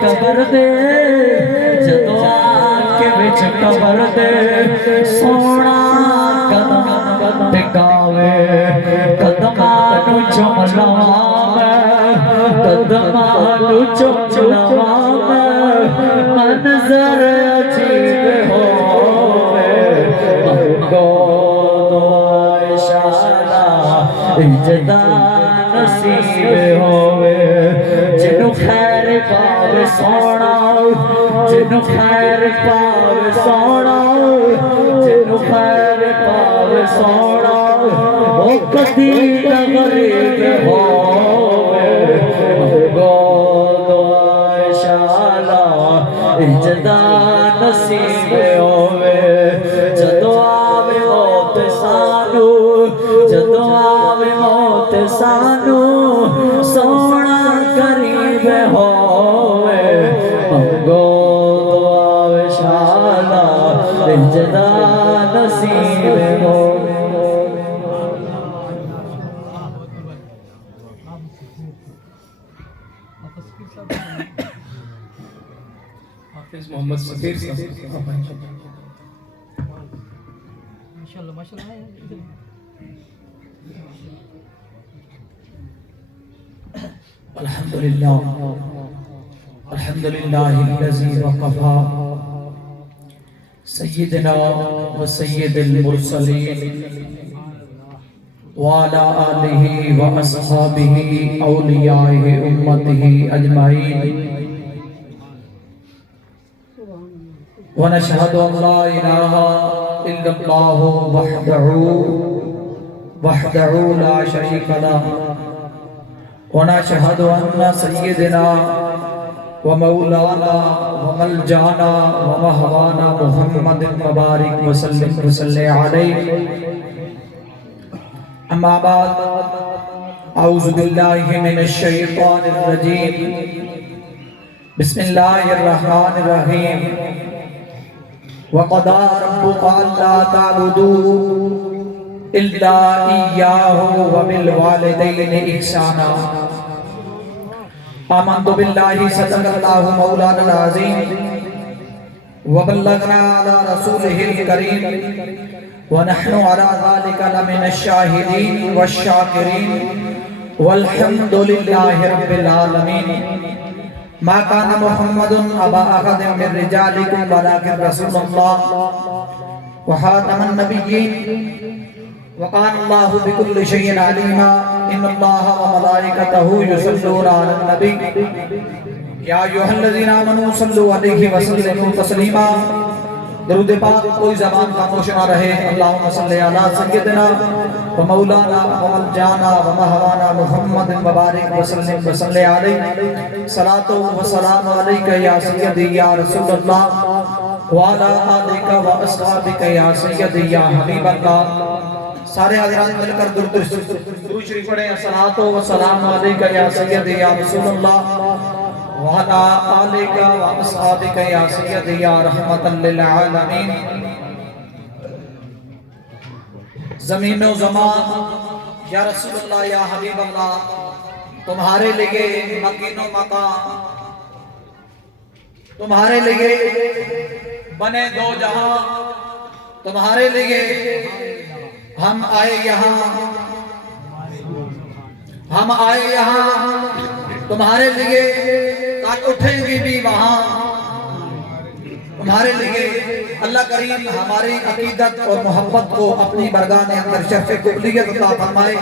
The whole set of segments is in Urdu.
قبر دے جدو آنکھ وچ قبر دے سونا قدم ٹکاوے قدمانو چوم لواں قدمانو چوم لواں منظر عجیب ہووے منگو دعا انشاءاللہ اجدا نصیب ہووے جنو خیر پاوے سونا جنو خیر پاوے سونا جنو خیر پاوے سونا او کدی نہ غریب ہووے منگو دعا انشاءاللہ اجدا نصیب ہووے جدو آوے موت سانو جدو آوے موت سانو سونا قریب ہووے منگو دعا انشاءاللہ اجدا نصیب ہووے حافظ محمد سفیر صاحب ماشاءاللہ ماشاءاللہ الحمدللہ الحمدللہ الذی وقفا سیدنا و سید المرسلین وعلا آلہ و اصحابہ اولیاء امتہ اجمعین ونشهد ان لا اله الا الله وحده لا شريك له ونشهد ان سيدنا ومولانا وملجانا ومهوانا محمد مبارك وسلم عليه اما بعد اعوذ بالله من الشيطان الرجيم بسم الله الرحمن الرحيم وَقَضَى رَبُّكَ أَلَّا تَعْبُدُوا إِلَّا إِيَّاهُ وَبِالْوَالِدَيْنِ إِحْسَانًا آمنت باللہ صدق اللہ مولانا العظیم وبلغنا على رسوله الكريم ونحن على ذلك لمن الشاهدين والشاكرين والحمد لله رب العالمين ما كان محمد أبا أحد من رجالكم ولكن رسول الله وخاتم النبيين وقال الله بكل شيء عليما إن الله وملائكته يصلون على النبي يا أيها الذين آمنوا صلوا عليه وسلموا تسليما درود پاک کوئی زبان خاموش نہ رہے اللہم صلی علی سیدنا و مولانا و ملجانا و مہوانا محمد مبارک وسلم علیہ صلاۃ و سلام علیک یا سیدی یا رسول اللہ وعلی آلک و اصحابک یا سیدی یا حبیب اللہ سارے حضرات مل کر درود شریف پڑھیں صلاۃ و سلام علیک یا سیدی یا رسول اللہ وعلى آلك وأصحابك يا سيدي يا رحمة للعالمين زمین و زمان یا رسول اللہ یا حبیب اللہ تمہارے لئے مکین و مقام تمہارے لئے بنے دو جہاں تمہارے لئے ہم آئے یہاں تمہارے لئے اٹھیں گی بھی وہاں تمہارے لئے اللہ کریم ہماری عقیدت اور محبت کو اپنی برگاہ اندر شرف قبولیت عطا فرمائے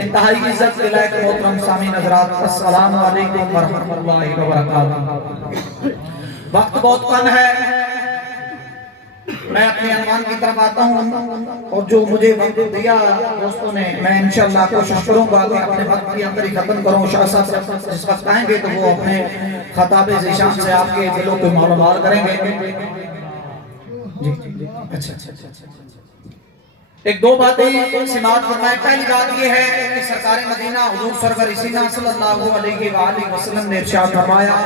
انتہائی عزت کے لائق محترم سامعین حضرات السلام علیکم ورحمۃ اللہ وبرکاتہ وقت بہت کم ہے میں اپنے عنوان کی طرف آتا ہوں اور جو مجھے وقت دیا دوستوں نے میں انشاءاللہ کوشش کروں گا کہ اپنے وقت کی اندر ہی ختم کروں شاہ صاحب جس وقت کہیں گے تو وہ اپنے خطاب ذیشان سے آپ کے دلوں کو معلومات کریں گے اچھا ایک دو باتیں سماعت فرمائیں پہلی بات یہ ہے کہ سرکار مدینہ حضور سرور سیدنا صلی اللہ علیہ وآلہ وسلم نے ارشاد فرمایا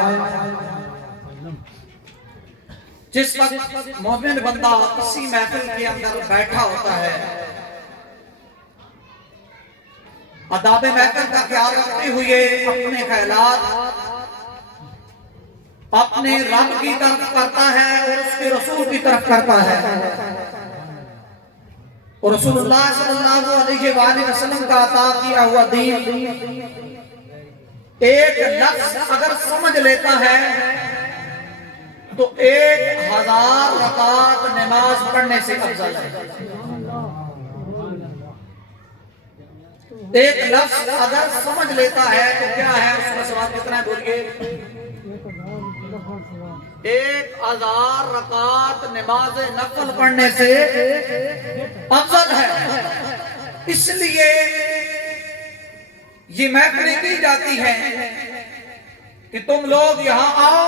جس وقت مومن بندہ کسی محفل کے اندر بیٹھا ہوتا ہے، آداب محفل کا خیال رکھتے ہوئے اپنے خیالات اپنے رب کی طرف کرتا ہے اور اس کے رسول کی طرف کرتا ہے، اور رسول اللہ صلی اللہ علیہ وآلہ وسلم کا عطا کیا ہوا دین ایک لفظ اگر سمجھ لیتا ہے تو 1000 رکعت نماز پڑھنے سے افضل ہے۔ ایک لفظ اگر سمجھ لیتا ہے تو کیا ہے، اس کا سوال کتنا ہے بولیے؟ 1000 رکعت نماز نفل پڑھنے سے افضل ہے۔ اس لیے یہ محفلیں کی جاتی ہیں کہ تم لوگ یہاں آؤ،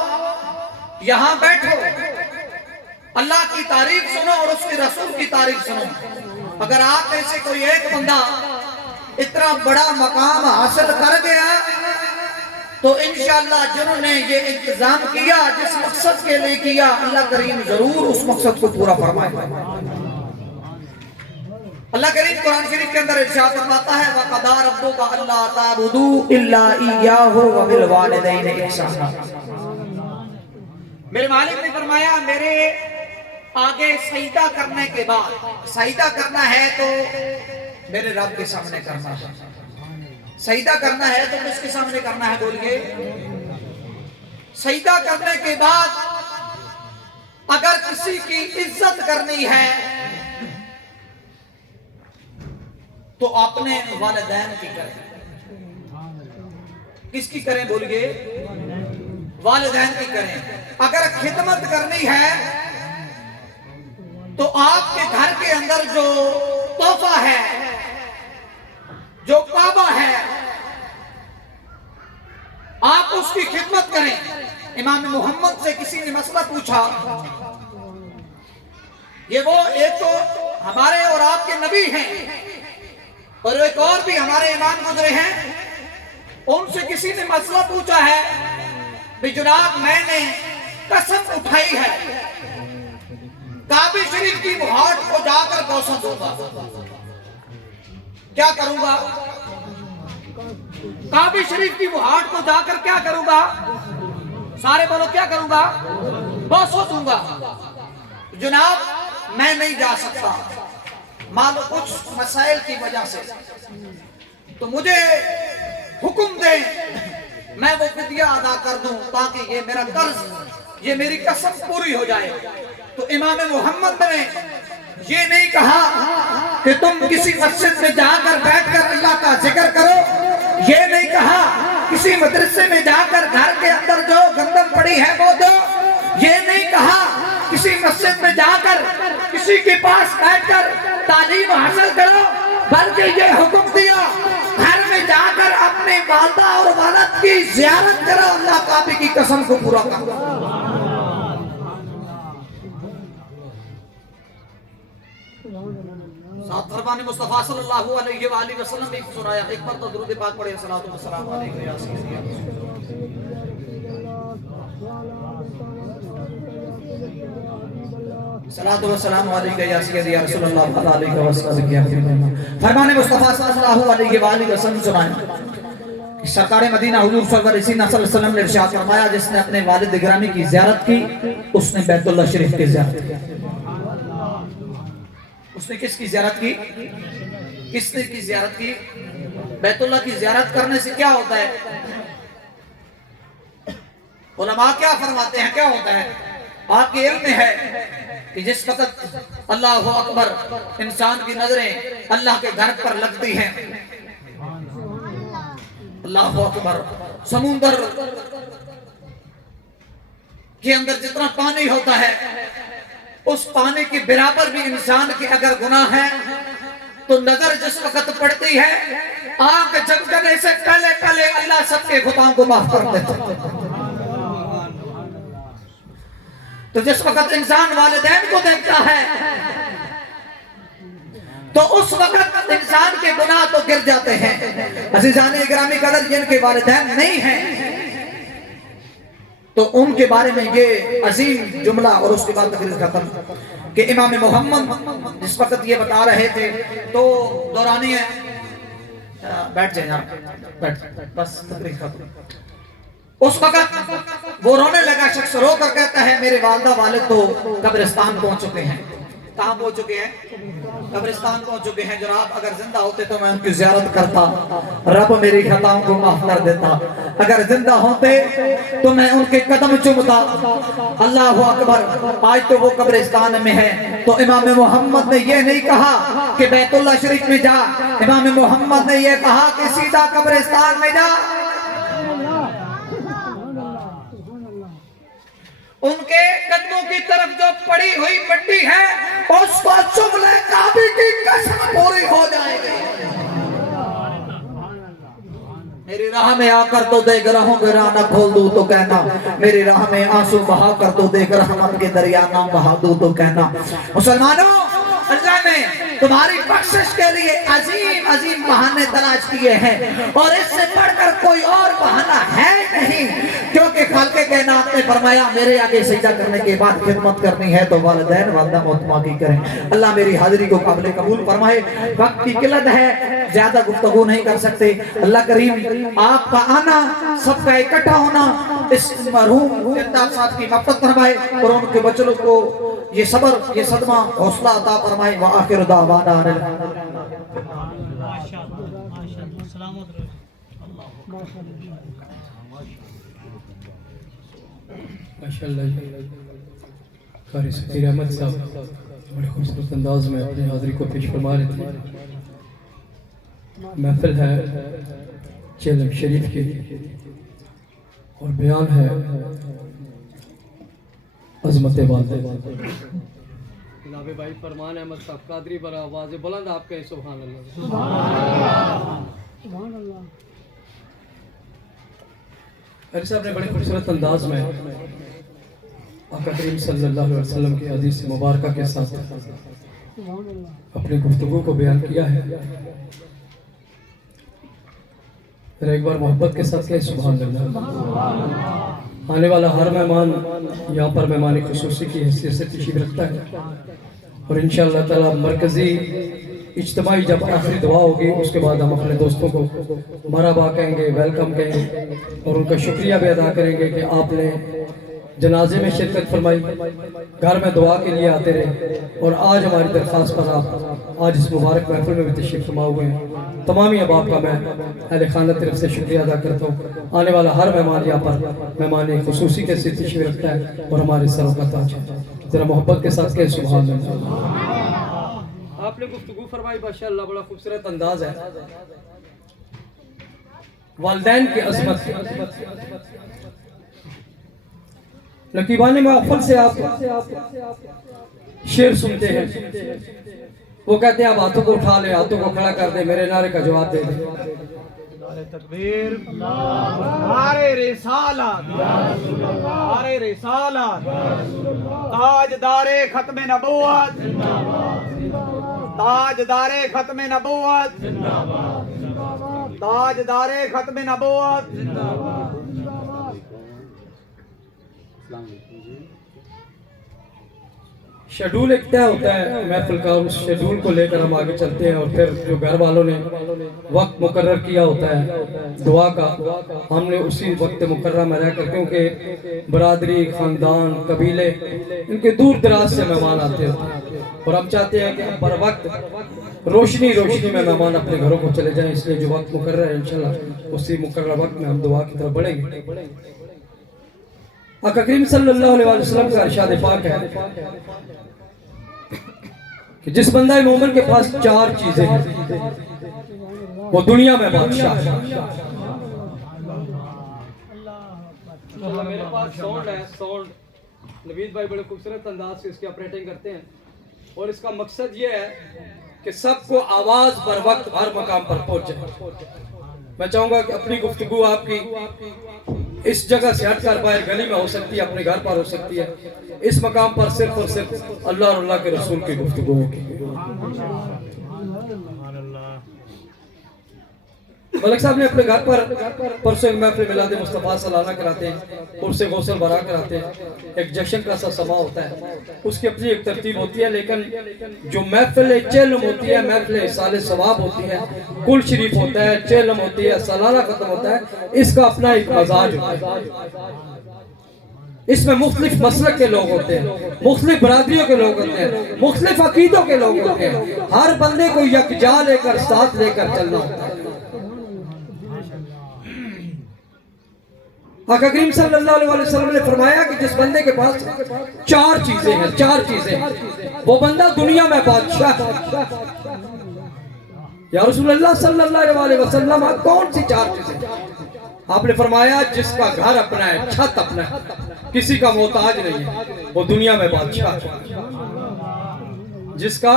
یہاں بیٹھو، اللہ کی تعریف سنو اور اس کے رسول کی تعریف سنو۔ اگر آپ میں سے کوئی ایک بندہ اتنا بڑا مقام حاصل کر گیا تو انشاءاللہ جنہوں نے یہ انتظام کیا، جس مقصد کے لئے کیا، اللہ کریم ضرور اس مقصد کو پورا فرمائے گا۔ اللہ کریم قرآن شریف کے اندر ارشاد فرماتا ہے وَقَضَىٰ رَبُّكَ أَلَّا تَعْبُدُوا إِلَّا إِيَّاهُ وَبِالْوَالِدَيْنِ إِحْسَانًا۔ میرے مالک نے فرمایا میرے آگے سجدہ کرنے کے بعد، سجدہ کرنا ہے تو میرے رب کے سامنے کرنا ہے، سجدہ کرنا ہے تو کس کے سامنے کرنا ہے بولیے؟ سجدہ کرنے کے بعد اگر کسی کی عزت کرنی ہے تو اپنے والدین کی کریں۔ کس کی کریں بولیے؟ والدین کی کریں۔ اگر خدمت کرنی ہے تو آپ کے گھر کے اندر جو تحفہ ہے، جو کعبہ ہے، آپ اس کی خدمت کریں۔ امام محمد سے کسی نے مسئلہ پوچھا، یہ وہ ایک تو ہمارے اور آپ کے نبی ہیں اور ایک اور بھی ہمارے امام گزرے ہیں، ان سے کسی نے مسئلہ پوچھا ہے کہ جناب میں نے قسم اٹھائی ہے کعبہ شریف کی بہاٹ کو جا کر بوسہ دوں گا، کیا کروں گا؟ کعبہ شریف کی بہاٹ کو جا کر کیا کروں گا؟ سارے بولو کیا کروں گا؟ بوسہ دوں گا۔ جناب میں نہیں جا سکتا، معلوم کچھ مسائل کی وجہ سے، تو مجھے حکم دیں میں وہ فدیہ ادا کر دوں تاکہ یہ میرا قرض، یہ میری قسم پوری ہو جائے۔ تو امام محمد نے یہ نہیں کہا کہ تم کسی مسجد میں جا کر بیٹھ کر اللہ کا ذکر کرو، یہ نہیں کہا کسی مدرسے میں جا کر گھر کے اندر جو گندم پڑی ہے وہ دو، یہ نہیں کہا کسی مسجد میں جا کر کسی کے پاس بیٹھ کر تعلیم حاصل کرو، بلکہ یہ حکم دیا گھر میں جا کر اپنے والدہ اور والد کی زیارت کرو، اللہ کعبہ کی قسم کو پورا کرو۔ ساتھ فرمانے مصطفیٰ صلی اللہ علیہ وآلہ وسلم نے سنایا، ایک بار تو درود پاک پڑھیں، صلاۃ و سلام علیہ یا سیدی۔ صلاۃ و سلام علیہ یا سیدی یا رسول اللہ علیہ وسلم۔ فرمانے مصطفیٰ صلی اللہ علیہ وآلہ وسلم سنائیں، سرکار مدینہ حضور صلی اللہ علیہ وسلم نے ارشاد فرمایا جس نے اپنے والد گرامی کی زیارت کی اس نے بیت اللہ شریف کی زیارت کی۔ اس نے کس کی زیارت کی؟ کس نے کی زیارت کی؟ بیت اللہ کی زیارت کرنے سے کیا ہوتا ہے؟ علماء کیا فرماتے ہیں کیا ہوتا ہے؟ آپ کے علم میں ہے کہ جس وقت اللہ اکبر انسان کی نظریں اللہ کے گھر پر لگتی ہیں، اللہ اکبر، سمندر کے اندر جتنا پانی ہوتا ہے اس پانی کی برابر بھی انسان کی اگر گناہ ہے تو نظر جس وقت پڑتی ہے آنکھ جھپکنے سے پہلے پہلے اللہ سب کے خطاؤں کو معاف کر دیتا ہے۔ تو جس وقت انسان والدین کو دیکھتا ہے تو اس وقت انسان کے گناہ تو گر جاتے ہیں۔ عزیزان اکرامی قدر جن کے والدین نہیں ہیں تو ان کے بارے میں یہ عظیم جملہ اور اس کے بعد تقریر ختم کہ امام محمد جس وقت یہ بتا رہے تھے تو دورانی ہے بیٹھ جائیں آپ بیٹھ بس تقریر ختم. اس وقت وہ رونے لگا شخص رو کر کہتا ہے میرے والدہ والد تو قبرستان پہنچ چکے ہیں. کہاں پہنچ چکے ہیں؟ قبرستان پہنچ چکے ہیں جناب. اگر زندہ ہوتے تو میں ان کی زیارت کرتا, رب میری خطاؤں کو معاف کر دیتا. اگر زندہ ہوتے تو میں ان کے قدم چومتا. اللہ اکبر. آج تو وہ قبرستان میں ہے. تو امام محمد نے یہ نہیں کہا کہ بیت اللہ شریف میں جا, امام محمد نے یہ کہا کہ سیدھا قبرستان میں جا. ان کے قدموں کی طرف جو پڑی ہوئی مٹی ہے اس کو چوم لے, کعبے کی قسم پوری ہو جائے گی. میری راہ میں آ کر تو دیکھ رہوں گے راہ نہ کھول دوں تو کہنا, میری راہ میں آنسو بہا کر تو دیکھ رحمت کے دریا نہ بہا دوں تو کہنا. مسلمانوں, اللہ نے تمہاری بخشش کے لیے عظیم عظیم بہانے تلاش کیے ہیں اور اس سے بڑھ کر کوئی اور بہانہ ہے نہیں, کیونکہ خالق کائنات نے فرمایا میرے آگے سجدہ کرنے کے بعد خدمت کرنی ہے تو والدین والدہ محترمہ کی کریں. اللہ میری حاضری کو قابل قبول فرمائے. وقت کی قلت ہے, زیادہ گفتگو نہیں کر سکتے. اللہ کریم آپ کا آنا, سب کا اکٹھا ہونا اس مرحوم الطاف صاحب کی مغفرت فرمائے اور ان کے بچوں کو یہ صبر, یہ صدمہ, حوصلہ عطا فرمائے. وآخر دعوانا ماشاءاللہ. قاری ستیر احمد صاحب بڑے خوبصورت انداز میں اپنی حاضری کو پیش فرما رہے تھے. محفل ہے چیلم شریف کی اور بیان ہے عظمت والدہ. جناب بھائی فرمان احمد صاحب قادری پر آواز بلند آپ کہیں سبحان اللہ. سبحان اللہ. قاری صاحب نے بڑے خوبصورت انداز میں آقا کریم صلی اللہ علیہ وسلم کی حدیث مبارکہ کے ساتھ اپنی گفتگو کو بیان کیا ہے. پھر ایک بار محبت کے ساتھ کہیں سبحان اللہ. آنے والا ہر مہمان یہاں پر مہمان خصوصی کی حیثیت سے تشریف رکھتا ہے اور انشاءاللہ تعالی مرکزی اجتماعی جب آخری دعا ہوگی اس کے بعد ہم اپنے دوستوں کو مرحبا کہیں گے, ویلکم کہیں گے اور ان کا شکریہ بھی ادا کریں گے کہ آپ نے جنازے میں شرکت فرمائی, گھر میں دعا کے لیے آتے رہے اور آج ہماری درخواست پر آپ آج اس مبارک محفل میں بھی تشریف فرما ہوئے ہیں. تمامی احباب کا میں اہل خانہ طرف سے شکریہ ادا کرتا ہوں. آنے والا ہر مہمان یہاں پر مہمان خصوصی کے ساتھ تشریف رکھتا ہے اور ہمارے سروں کا تاج ہے. ذرا محبت کے ساتھ کہیں سبحان اللہ. آپ نے گفتگو فرمائی ماشاءاللہ, بڑا خوبصورت انداز ہے. والدین کی عظمت نقیبان محفل سے آپ شعر سنتے ہیں. وہ کہتے ہیں آپ ہاتھوں کو اٹھا لیں, ہاتھوں کو کھڑا کر دیں, میرے نعرے کا جواب دے دیں. نعرہ تکبیر, نعرہ رسالت, نعرہ رسالت, تاجدار ختم نبوت, تاجدار ختم نبوت, تاجدار ختم نبوت. شیڈول ایک طے ہوتا ہے محفل کا, اس شیڈول کو لے کر ہم آگے چلتے ہیں اور پھر جو گھر والوں نے وقت مقرر کیا ہوتا ہے دعا کا, ہم نے اسی وقت مقررہ میں رہ کر, کیونکہ برادری, خاندان, قبیلے, ان کے دور دراز سے مہمان آتے ہیں اور ہم چاہتے ہیں کہ بر وقت روشنی میں مہمان اپنے گھروں کو چلے جائیں. اس لیے جو وقت مقرر ہے انشاءاللہ اسی مقررہ وقت میں ہم دعا کی طرف بڑھیں گے. آقا کریم صلی اللہ علیہ وسلم کا ارشاد پاک ہے کہ جس بندہ مومن کے پاس 4 چیزیں ہیں وہ دنیا میں بادشاہ ہے. میرے پاس ساؤنڈ ہے, ساؤنڈ نوید بھائی بڑے خوبصورت انداز سے اس کی آپریٹنگ کرتے ہیں اور اس کا مقصد یہ ہے کہ سب کو آواز پر وقت ہر مقام پر پہنچ جائے. میں چاہوں گا کہ اپنی گفتگو آپ کی اس جگہ سے ہٹ کر باہر گلی میں ہو سکتی ہے, اپنے گھر پر ہو سکتی ہے, اس مقام پر صرف اور صرف اللہ اور اللہ کے رسول کی گفتگو ہوگی. ملک صاحب نے اپنے گھر پر پرسوں ایک محفل میلاد مصطفیٰ سالانہ کراتے ہیں، اس سے غسل برا کراتے ہیں، ایک جشن کا سا سما ہوتا ہے، اس کی اپنی ایک ترتیب ہوتی ہے، لیکن جو محفل چلم ہوتی ہے، محفل سال ثواب ہوتی ہے، کل شریف ہوتا ہے، چلم ہوتی ہے، سالانہ ختم ہوتا ہے، اس کا اپنا ایک مزاج ہوتا ہے۔ اس میں مختلف مسلک کے لوگ ہوتے ہیں، مختلف برادریوں کے لوگ ہوتے ہیں، مختلف عقیدوں کے لوگ ہوتے ہیں، ہر بندے کو یکجا لے کر ساتھ لے کر چلنا ہوتا ہے۔ آقا کریم صلی اللہ علیہ وسلم نے فرمایا کہ جس بندے کے پاس چار چیزیں ہیں وہ بندہ دنیا میں بادشاہ ہے۔ یا رسول اللہ صلی اللہ علیہ وسلم کون سی چار چیزیں؟ آپ نے فرمایا جس کا گھر اپنا ہے، چھت اپنا ہے، کسی کا محتاج نہیں ہے، وہ دنیا میں بادشاہ ہے۔ جس کا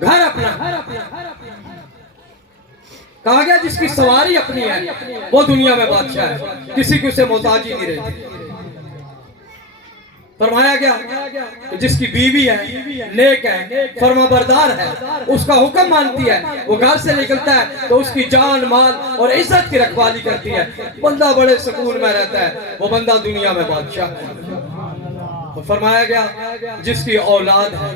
گھر اپنا ہے، کہا گیا جس کی سواری اپنی ہے وہ دنیا میں بادشاہ ہے، کسی کو اسے محتاج ہی نہیں رہتی۔ فرمایا گیا کہ جس کی بیوی ہے، نیک ہے، فرما بردار ہے، اس کا حکم مانتی ہے، وہ گھر سے نکلتا ہے تو اس کی جان مال اور عزت کی رکھوالی کرتی ہے، بندہ بڑے سکون میں رہتا ہے، وہ بندہ دنیا میں بادشاہ ہے۔ فرمایا گیا جس کی اولاد ہے،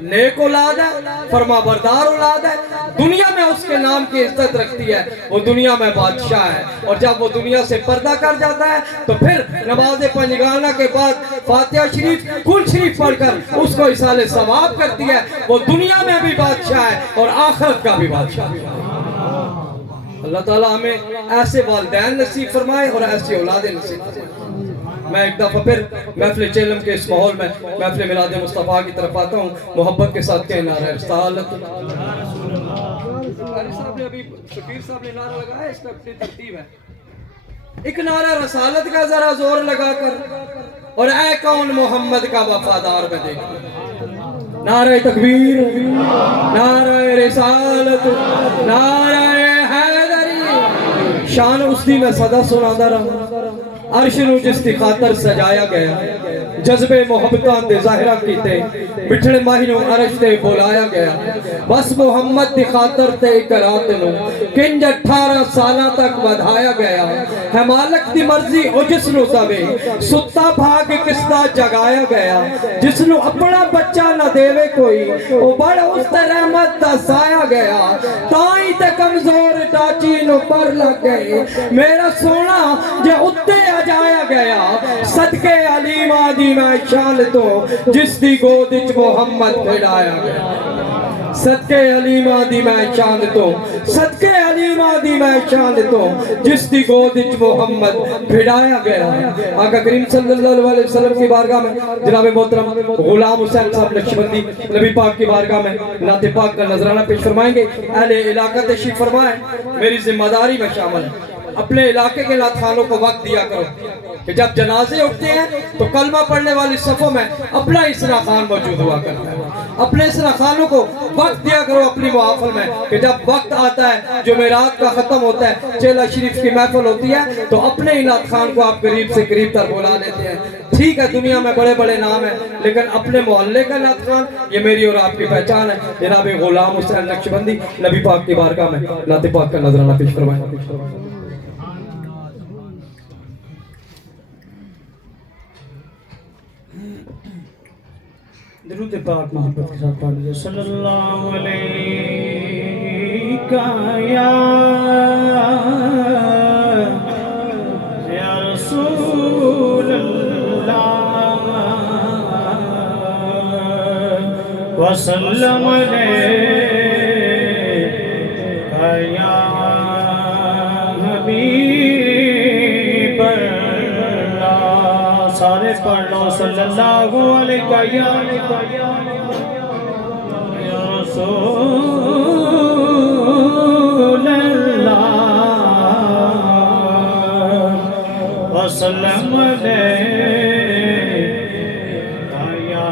نیک اولاد ہے، فرما بردار اولاد ہے، دنیا میں اس کے نام کی عزت رکھتی ہے، وہ دنیا میں بادشاہ ہے۔ اور جب وہ دنیا سے پردہ کر جاتا ہے تو پھر نماز پنجگانہ کے بعد فاتحہ شریف کل شریف پڑھ کر اس کو ایصال ثواب کرتی ہے، وہ دنیا میں بھی بادشاہ ہے اور آخرت کا بھی بادشاہ ہے۔ اللہ تعالیٰ ہمیں ایسے والدین نصیب فرمائے اور ایسی اولاد نصیب فرمائے۔ میں ایک دفعہ پھر محفل چیلم کے اس ماحول میں محفل میلاد مصطفیٰ کی طرف آتا ہوں، محبت کے ساتھ کہنا رہا ہے رسالت۔ قاری صاحب نے ابھی شفیر صاحب نے نعرہ لگایا، اس کا اپنی ترتیب ہے۔ ایک نعرہ رسالت کا ذرا زور لگا کر، اور اے کون محمد کا وفادار میں دیکھ، نعرہ تکبیر، نعرہ رسالت، نعرہ حیدری۔ شان اس دی میں صدا سنادا رہا، عرش نو جس کی خاطر سجایا گیا، جذبے محبتان دے ظاہرہ کیتے، بٹھڑے ماہی نو عرش تے بولایا گیا، بس محمد دی خاطر تے اکرات نو کنج 18 سالہ تک ودھایا گیا، ہے مالک دی مرضی او جس نو سوے ستا بھاگ کستا جگایا گیا، جس نو اپنا بچہ نہ دیوے کوئی او بڑ اس تے رحمت دا سایا گیا، تائیں تے کمزور ڈاچی نو پر لگ گئے، میرا سونا جے اتے جایا گیا، صدقے علیمہ دی میں شان تو جس دی گود وچ محمد کھڑایا گیا، صدقے علیمہ دی میں شان تو، صدقے علیمہ دی میں شان تو جس دی گود وچ محمد کھڑایا گیا۔ آقا کریم صلی اللہ علیہ وسلم کی بارگاہ میں جناب محترم غلام حسین صاحب نقشبندی نبی پاک کی بارگاہ میں نعت پاک کا نذرانہ پیش فرمائیں گے۔ اہل علاقہ تشریف فرمائیں، میری ذمہ داری میں شامل ہے، اپنے علاقے کے نعت خوانوں کو وقت دیا کرو کہ جب جنازے اٹھتے ہیں تو کلمہ پڑھنے والی صفوں میں اپنا اسرا خان موجود ہوا کرتا ہے، اپنے اسرا خانوں کو وقت دیا کرو اپنی محافل میں کہ جب وقت آتا ہے جمعرات کا ختم ہوتا ہے، چیلہ شریف کی محفل ہوتی ہے تو اپنے نعت خوان کو آپ قریب سے قریب تر بلا لیتے ہیں۔ ٹھیک ہے دنیا میں بڑے بڑے نام ہیں لیکن اپنے محلے کا نعت خوان یہ میری اور آپ کی پہچان ہے۔ جناب غلام حسین نقشبندی نبی پاک کی بارگاہ میں نعت پاک کا نذرانہ پیش فرمائیں۔ درود پاک محبت کے ساتھ پڑھ لیجیے۔ صلی اللہ علیہ یا رسول اللہ وسلم علیہ یا حبیب اللہ۔ سارے پڑھ لو صلی اللہ علیہ یا رسول اللہ وسلم علیہ یا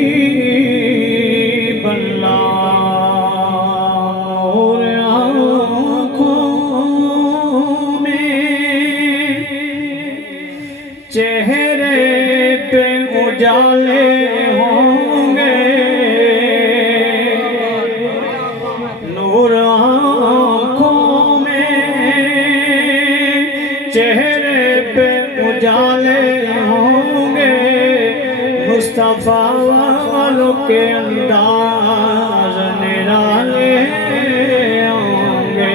حبیب اللہ۔ اور آنکھوں میں چہرے پہ اجالے ہوں گے، نور مصطفیٰ والوں کے انداز نرالے ہوں گے۔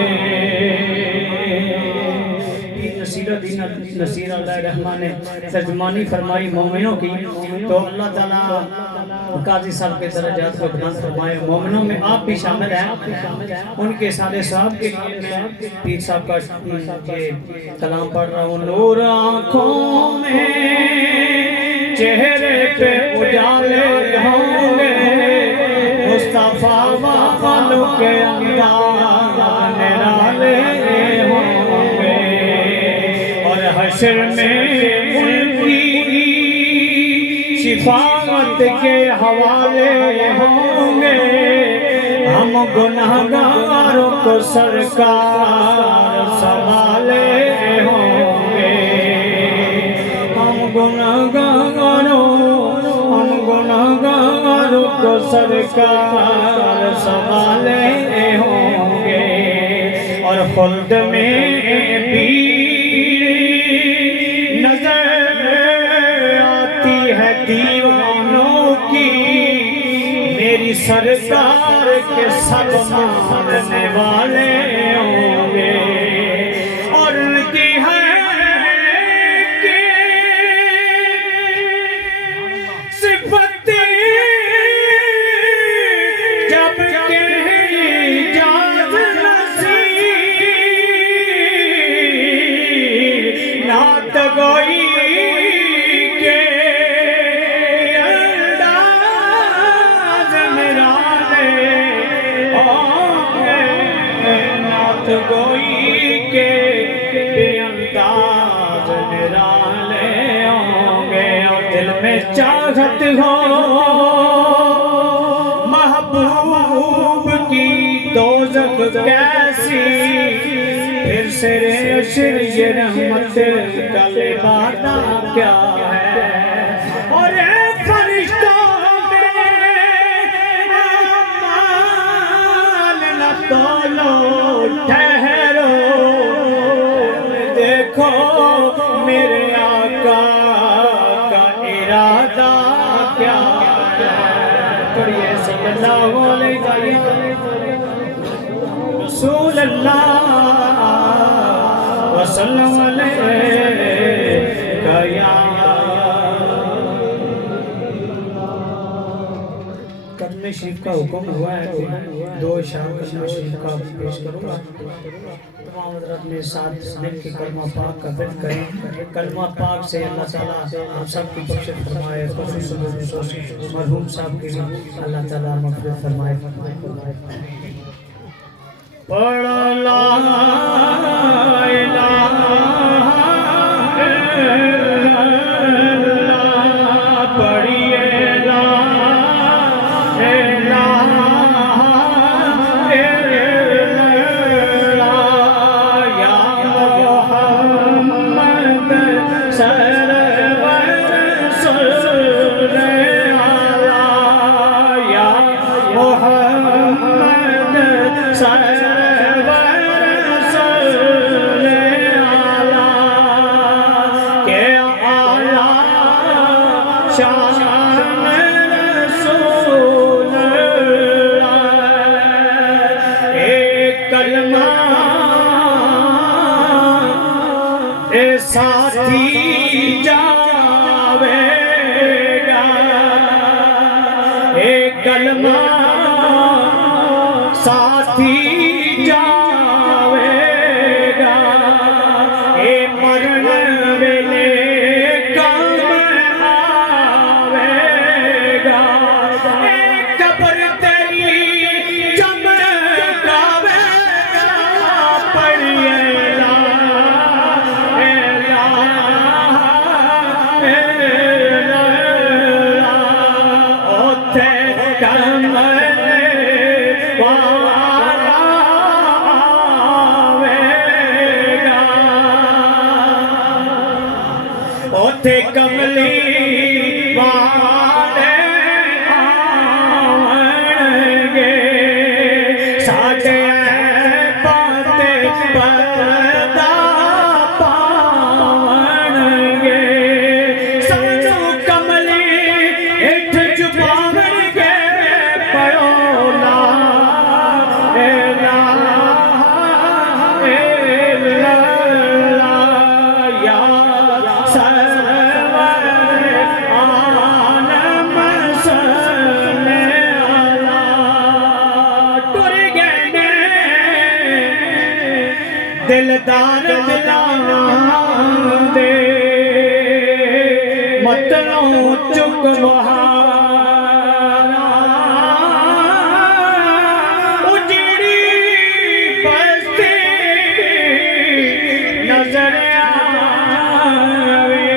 نصیر اللہ رحمان نے ترجمانی فرمائی مومنوں کی، تو اللہ تعالیٰ قاضی صاحب کے درجات کو بلند فرمائے۔ مومنوں میں آپ بھی شامل ہیں، ان کے سارے صاحب کے لیے میں پیر صاحب کا یہ کلام پڑھ رہا ہوں۔ نور آنکھوں میں چہرے پہ اجالے ہوں گے، مصطفیٰ والوں کے انداز نرالے ہوں گے، اور حشر میں ان کی شفاعت کے حوالے ہوں گے۔ ہم گناہگاروں کو سرکار سنبھالے ہوں گے، ہم گناہگاروں کو سرکار سنبھالے ہوں گے، اور خلد میں بھی نظر آتی ہے دیوانوں کی، میری سرکار کے سب ماننے والے ہوں گے، اور ان کی ہے کہ صفت جب کہ جاز نصیب نعت گوئی کے انداز نرالے ہوں گے، نعت گوئی کے انداز نرالے ہوں گے، اور دل میں چاہت ہو محبوب کی دوزخ کیسی، پھر سرے عشر یہ رحمت کا لبادہ کیا ہے، اور اے فرشتوں میں اعمال نہ تولو، ٹھہرو دیکھو میرے آقا کا ارادہ کیا ہے۔ پڑھیے صلی اللہ علیہ رسول اللہ وسلم علیہ یا کلمہ شریف کا حکم ہوا ہے کہ دو اشعار کلمہ شریف کا پیش کروں گا، تمام حضرات میں ساتھ مل کے کلمہ پاک کا ورد کریں۔ کلمہ پاک سے اللہ تعالیٰ ہم سب کی بخشش فرمائے، خصوصاً مرحوم صاحب کی بھی اللہ تعالیٰ مغفرت فرمائے۔ پڑھ لا الہ الا اللہ، پڑھیے لا الہ الا اللہ، یا محمد سرور رسول اللہ، یا محمد سرور ساتھی جاوے گا، ایک کلمہ ساتھی جاوے گا، اے مرن ویلے کام آوے گا، اے قبر تیری چمکاوے گا، پڑھیے کملی والے آؤیں گے، ساڈے پاتے پردہ پاؤں گے، سانو کملی دلدار دلان دے مطلوں چک بہارا اجڑی بستی نظر آوے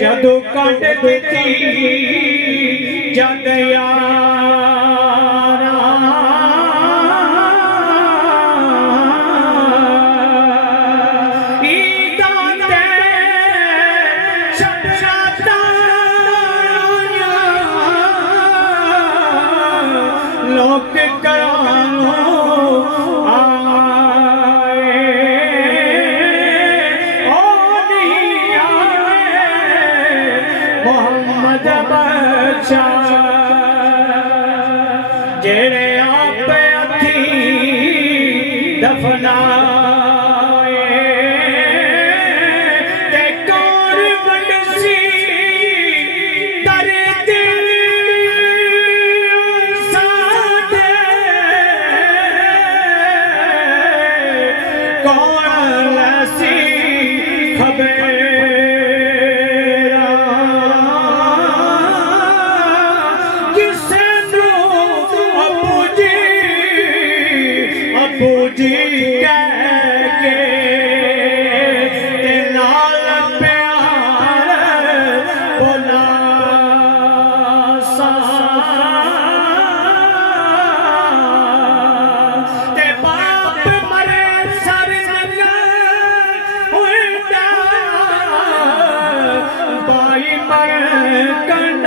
جدو کٹ دیتی جد یارا ایدان دے شبراتا لوک کرانو آئے او نہیں آئے محمد بچا جڑے آپ اتھی دفنائے تے کون بنسی در دل ساتے کون لسی خبر ابو جی کہہ کے نال پیار بولا سا تے باپ مرے سر جگہ ہوئیتا بائی مرے کنڈ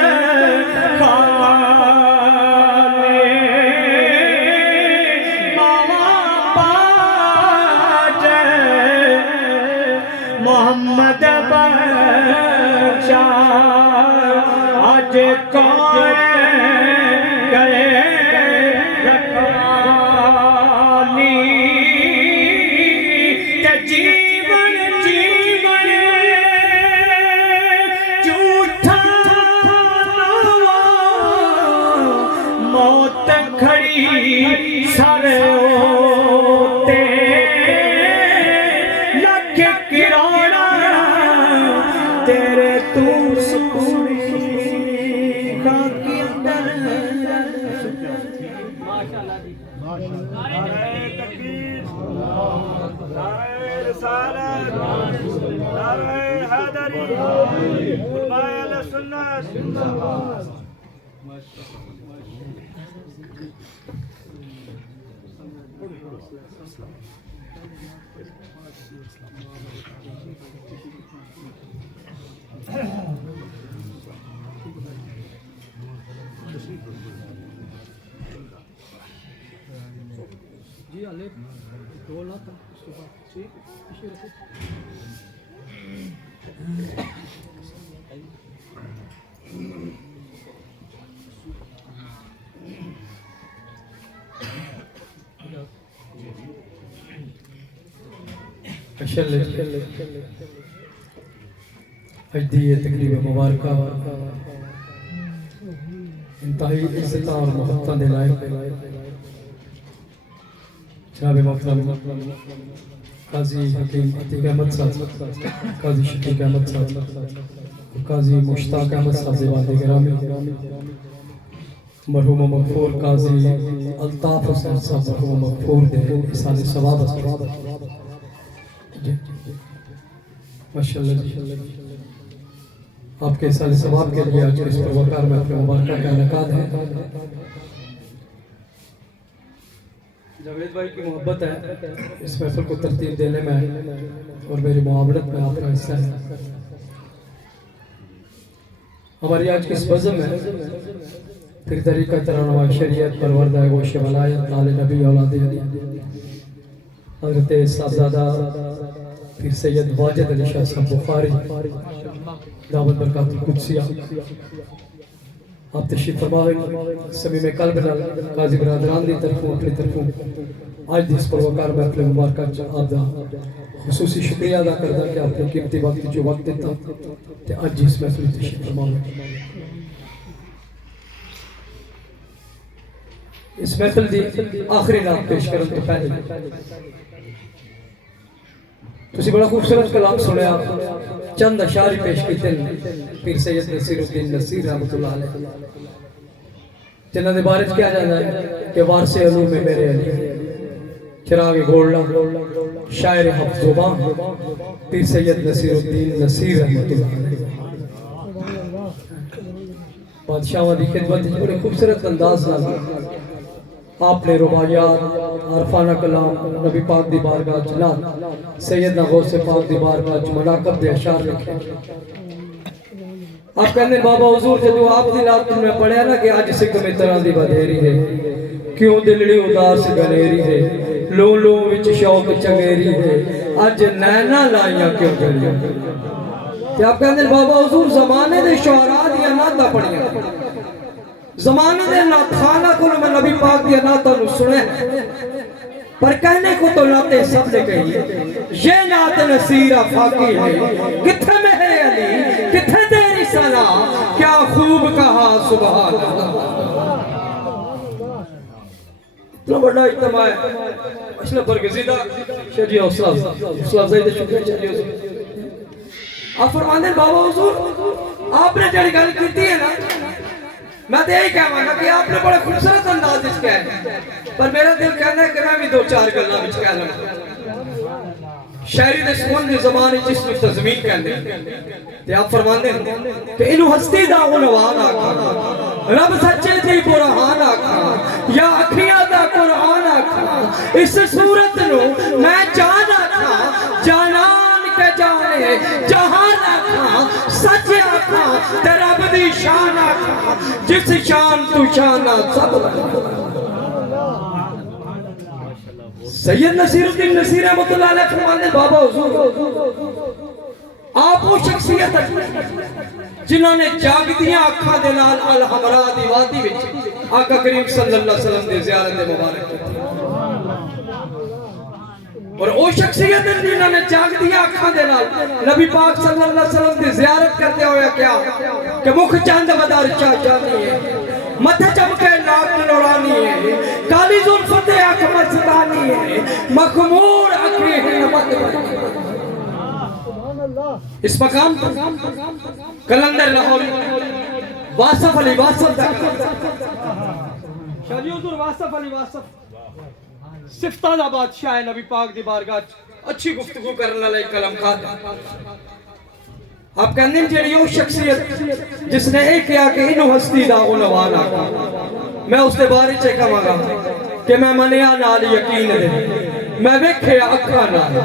محمد بچا آج کون گئے رکھانی تے جیون جیون جھوٹا موت کھڑی سر ہوتے تیرے تو سونی خاکی اندر نعرہ تکبیر، نعرہ رسالت، نعرہ حیدری، علماء اہل سنت جی علیہ دولا تھا صبح ٹھیک پیچھے رکھو اجدی تقریب مبارکہ انتہائی عزت اور محبت دے لائق جناب محترم قاضی حکیم عتیق احمد صاحب، قاضی شفیق احمد صاحب، قاضی مشتاق احمد صاحب زیبان گرامی، مرحوم مغفور قاضی الطاف حسین صاحب مرحوم مغفور دے احسان ثواب ماشاءاللہ جی آپ کے احسان ثواب کے لیے آج اس پر وقار میں اپنے مبارکہ کا انعقاد ہے۔ جاوید بھائی کی محبت ہے اس محفل کو ترتیب دینے میں اور میری معاونت میں آپ کا حصہ ہے۔ ہماری آج کی اس بزم میں پھر طریقہ ترانہ شریعت پروردہ گوش ولایت نال نبی اولاد علی حضرت صاحبزادہ پھر سید واجد علی شاہ صاحب بخاری دعوت برکات القدسیہ آپ تشریف فرمائیں۔ سبھی میں قلب نال قاضی برادران دی طرفوں اپنی طرفوں آج دی اس پروکار میں اپنے مبارکہ آپ دا خصوصی شکریہ ادا کردہ کہ آپ نے قیمتی وقت جو وقت دیتا تے آج جس محفل تشریف فرمائیں۔ اس محفل دی آخری نام پیش کرن تو پہلے تسی بڑا خوبصورت کلام سنیا، چند اشعار پیش کیتے پیر سید نصیر الدین نصیر رحمۃ اللہ علیہ، جنہاں دے بارے کیا جانا ہے کہ وارث علوم میرے علی، چراغ گولڈا، شاعر حفظ زبان پیر سید نصیر الدین نصیر رحمۃ اللہ علیہ۔ بادشاہاں دی خدمت وچ بڑے خوبصورت انداز نال آپ نے رباعیات، عرفانہ کلام، نبی پاک دی بارگاہ جناب سیدنا غوث پاک دی بارگاہ چ مناقب دے اشعار لکھے۔ آپ کہنے بابا حضور جدو آپ دی رات میں پڑھیا نا کہ آج سکھ میں طرح دی بدھیری ہے، کیوں دلڑی اداس گنیری ہے، لو لو وچ شوق چنگیری ہے، آج نینا لائیاں کیوں جڑیاں۔ کہ آپ کہنے بابا حضور زمانے دے شعراء دیا نعتاں پڑھیاں، زمانے دے نعتخانہ کو میں نبی پاک دیا نعتاں نو سنے، پر کہنے کو تو نعتیں سب نے کہی، یہ نعت نصیر آفاقی ہے، کتھے مہر علی، کتھے تیری ثنا، کیا خوب کہا سبحان اللہ۔ اتنا بڑا اجتماع ہے، اشلا برگزیدہ شجیع اسلام زید شکر شجیع اسلام۔ آپ فرمانے بابا حضور آپ نے جڑی گل کیتی ہے نا، میں تو یہی کہہ مانا کہ آپ نے بڑا خوبصورت انداز اس کے ہیں، پر میرا دل کہنا ہے کہ میں بھی دو چار گلنا بچ کہہ لوں۔ شاعری دے سمن دی زبان جس میں تزمین کہنے تے آپ فرماندے کہ انہوں ہستی دا عنوان آکھا، رب سچے دی برہان آکھا، یا اکھیاں دا قرآن آکھا، اس صورت نو میں جان آکھا، جانان کے جانے جہان آکھا، سچ آکھا تے رب دی شان آکھا، جس شان تو شانہ سب لگا۔ سید نصیر الدین نصیر رحمۃ اللہ علیہ فرمانے بابا حضور آپ وہ شخصیت جنہوں نے جاگدیاں اکھاں دے نال الحمراء دی وادی وچ آقا کریم صلی اللہ علیہ وسلم دے زیارت مبارک کی، اور وہ شخصیت جنہوں نے جاگدیاں اکھاں دے نال نبی پاک صلی اللہ علیہ وسلم دی زیارت کرتے ہوئے کیا کہ مکھ چاند مدار چاچانی ہے، متھے چمکے لاکھ نورانی ہے، کالی زلفت آنکھ مستانی ہے، مخمور اکھیں نمت بنی۔ اس مقام کلندر لاہور واصف علی واصف شاہی حضور واصف علی واصف صفتہ دا بادشاہ نبی پاک دی بارگاہ اچھی گفتگو کرنے لئے کلم کھاتا۔ آپ کہنے جڑی وہ شخصیت جس نے ایک کیا کہ انہوں ہستی دا عنوان آکا، میں اس دے بارے چیکا مانگا کہ میں منیا نال یقین دے، میں ویکھے اکھا نال،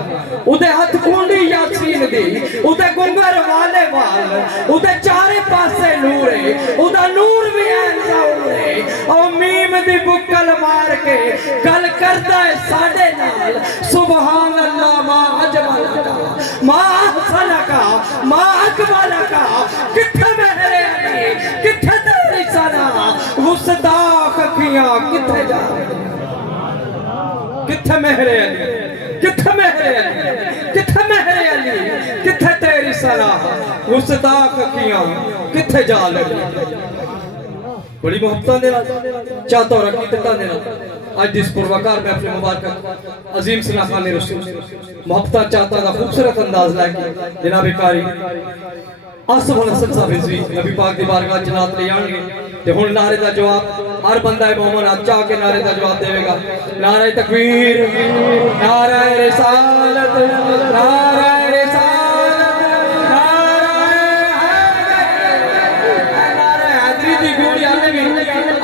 ادھے ہتھ کونڈی یاسین دی، ادھے گنگر والے وال، ادھے چارے پاسے نورے، ادھا نور بھی اینسا ہوئے، اور میم دی بکل مار کے گل کردہ ہے ساڑے نال، سبحان اللہ ما اجمالکا، ما احسنکا، ما اکمالکا، کتھے مہرے علی، کتھے تیری سنا، غصداخ کھیاں کتھے جا، کتھے مہرے علی، کتھے مہرے علی، کتھے مہرے علی، کتھے تیری صلاح، غصداخ کھیاں کتھے جا لگی۔ بڑی محبتہ دینا چاہتا اور عقیدتہ دینا آج جس پروکار میں اپنے مبارکت عظیم صلی خان رسول محبتہ چاہتا تھا خوبصورت انداز لائے کہ جناب کاری آصف الحسن صاحب عزوی نبی پاک دی بارگاہ جنات لے آنگے کہ ہون نعرے دا جواب ہر بندہ مومن آپ چاہ کے نعرے دا جواب دے گا، نعرہ تکبیر، نعرہ رسالت، نعرہ رسالت، نعرہ حیدری دی گوڑی آنے گی۔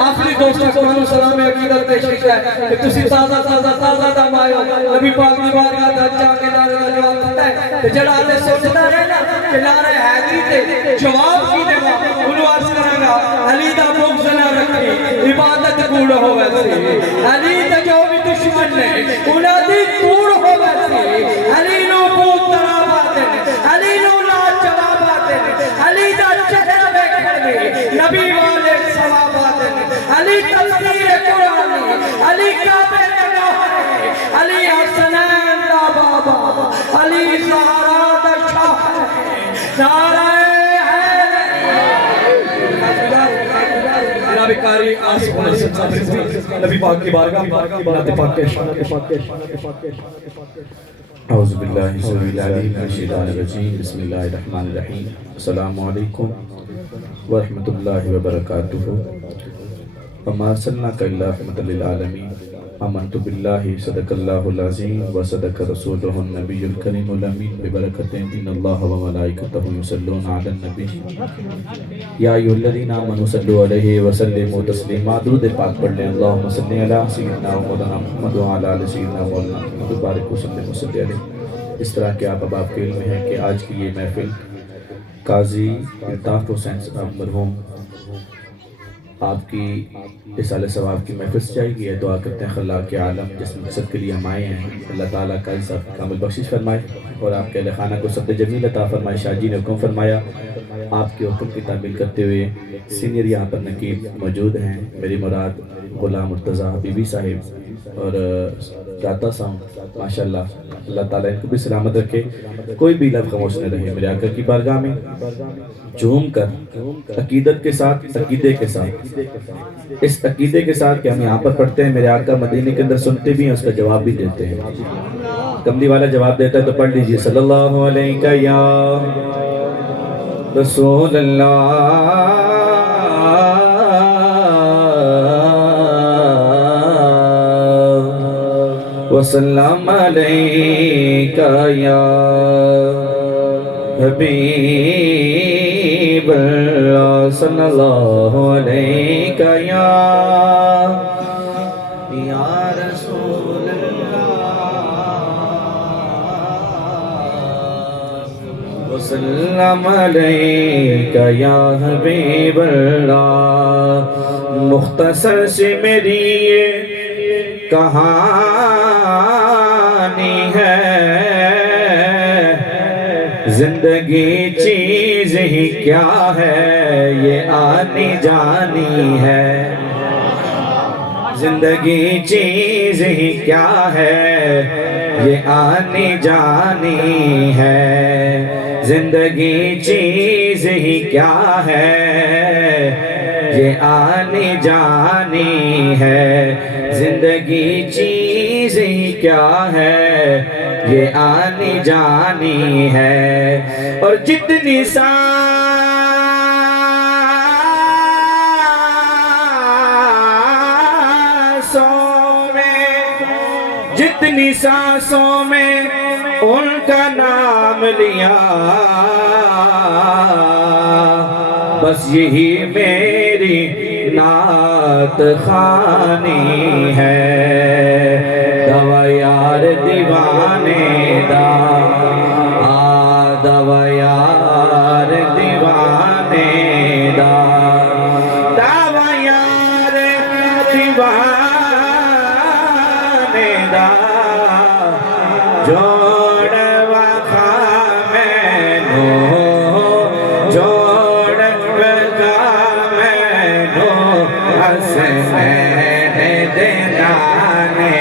آخری دوستہ کو ہم سلام عقیدت تشریف ہے کہ تسی تازہ تازہ تازہ دم آئے ہو، نبی پاک دی بارگاہ دا چاہ کے نعرے دا جواب دیتا ہے کہ جڑا آنے سوچتا رہے نا کہ نعرہ حیدری تے جواب کی دے گا، انہوں عرض کرے گا علی دا بغض نہ رکھی، عبادت کوڑ ہو ویسے، علی دا جو بھی دشمن نے انہاں دی کوڑ ہو ویسے، علی نو بہت ترابات ہیں، علی نو لا جوابات ہیں، علی دا چہرہ بیکھر میں نبی والے ثوابات ہیں، علی تفسیر قرآن، علی کعبے نگاہ ہے، علی حسنین دا بابا، علی زہرا دا شاہ ہے، نعرہ جناب قاری آصف الحسن صاحب رضوی نبی پاک کی بارگاہ میں نعت پاک پیش اعوذ باللہ السمیع العلیم من الشیطان الرجیم بسم اللہ الرحمن الرحیم السلام علیکم ورحمۃ اللہ وبرکاتہ وما ارسلناک الا رحمۃ للعالمین آمنت باللہ صدق اللہ العظیم وصدق رسولہ النبی الکریم الامین ببرکۃ ان اللہ وملائکتہ یصلون علی النبی یا ایھا الذین آمنوا صلوا علیہ وسلموا تسلیما درود پاک پڑھ لیں اللہم صل علی سیدنا مولانا محمد وعلی آل سیدنا مولانا محمد بارک وسلم وصلی علیہ۔ اس طرح کہ آپ اب کے علم میں ہیں کہ آج کی یہ محفل قاضی الطاف حسین صاحب مرحوم آپ کی اصال ثواب کی محفل سے جائے گی ہے۔ دعا کرتے ہیں خلاق عالم جس مقصد کے لیے ہم آئے ہیں اللہ تعالیٰ قاضی صاحب کامل بخشش فرمائے اور آپ کے اہل خانہ کو صبر جمیل عطا فرمائے۔ شاہ جی نے حکم فرمایا آپ کے حکم کی تعمیل کرتے ہوئے سینئر یہاں پر نقیب موجود ہیں، میری مراد غلام مرتضیٰ بی بی صاحب اور داتا صاحب ماشاءاللہ، اللہ تعالیٰ ان کو بھی سلامت رکھے، کوئی بھی لفظ خاموش نہ رہے میرے آقا کی بارگاہ میں جھوم کر عقیدت کے ساتھ عقیدے کے ساتھ اس عقیدے کے ساتھ کہ ہم یہاں پر پڑھتے ہیں میرے آقا مدینے کے اندر سنتے بھی ہیں، اس کا جواب بھی دیتے ہیں۔ کملی والا جواب دیتا ہے تو پڑھ لیجئے صلی اللہ علیہ یا رسول اللہ وسلم علیکہ یا حبیب اللہ صلی اللہ علیکہ یا رسول اللہ وسلم علیکہ یا حبیب اللہ۔ مختصر سی میری یہ کہانی ہے، زندگی چیز ہی کیا ہے یہ آنی جانی ہے، زندگی چیز ہی کیا ہے یہ آنی جانی ہے، زندگی چیز ہی کیا ہے یہ آنی جانی ہے، زندگی چیز ہی کیا ہے یہ آنی جانی ہے۔ اور جتنی سانسوں میں ان کا نام لیا، بس یہی میری نعت خوانی ہے۔ دوا یار دیوانے دا دوا یار دیوانے دا دوا یار دیوانے دا جوڑ وفا مینو جوڑ وفا مینو حسنین دے نانے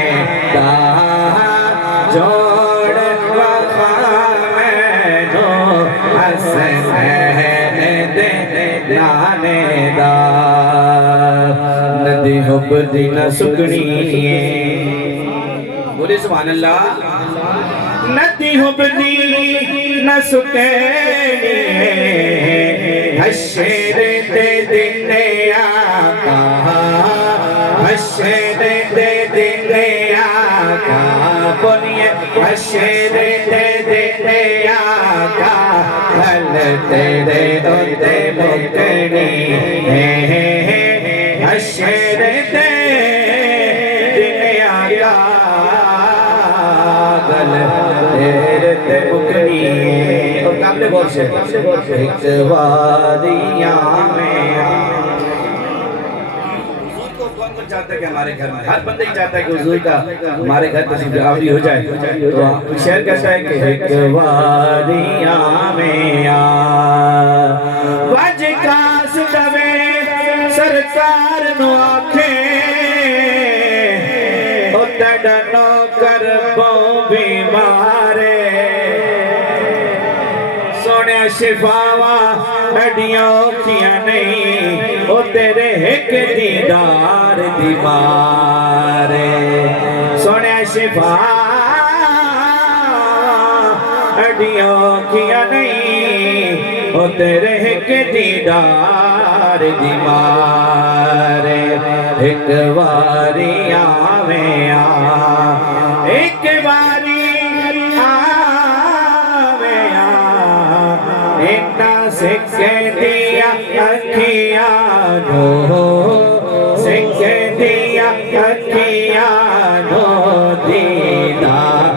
دا جوڑ وفا مینو حسنین دے نانے دا۔ ندی حب دی نہ سکنی بولے سبحان اللہ۔ ندی حب دی نہ سکنی حشر دے دن آقا، حشر دے دن آقا، بولیے حشر دے دن آقا، حل تیرے ہوتے مکنی حشر دے دن آقا، گل تیرے تے مکنی۔ اور قابل غور سے ایک وادیاں میں حضور کو کون کون چاہتا ہے کہ ہمارے گھر میں، ہر بندہ ہی چاہتا ہے کہ حضور کا ہمارے گھر تشریف آوری ہو جائے، تو شعر کہتا ہے کہ ایک وادیاں میں وج کاس دوے سرکار نو آکھے او تیڑا نوکر بہو بیمارے سونے شفاوا ہڈیاں اوکھیاں نہیں او تیرے ایک دیدار دیمارے سونے شفا اڈیوں کیا نہیں او تیرے ایک دیدار دیمارے ایک باری آویں ایک باری آویں ایک سکھے دیا اکھیاں نو سکھے دیا اکھیاں نو دیدار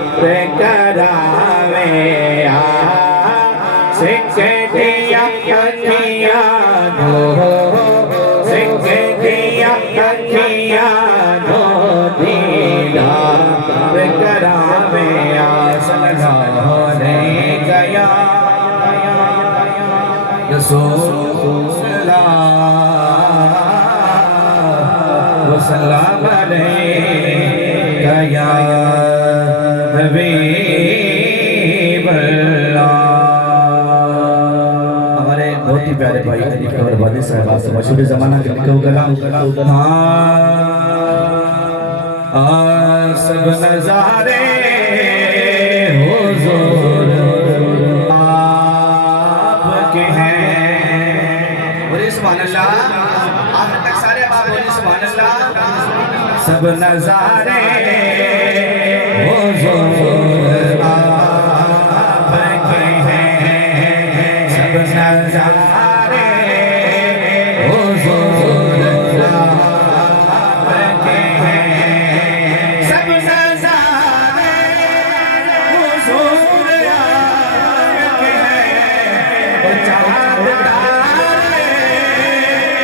کراویں سکھے دیا اکھیاں نو سکھے دیا اکھیاں نو دیدار کراویں صلوات نے گیا رسول اللہ وسلم علیکہ یا حبیب اللہ ہمارے بہت ہی پیارے بھائی حنیف قمر بادی صاحبہ سے مشہور زمانہ کے لکھے ہوگا سب نظارے حضور آپ کے ہیں بولے سبحان اللہ آخر تک سارے آپ بولے سبحان اللہ سب نظارے حضور آپ کے ہیں سب نظارے حضور آپ کے ہیں سب نظارے حضور آپ کے ہیں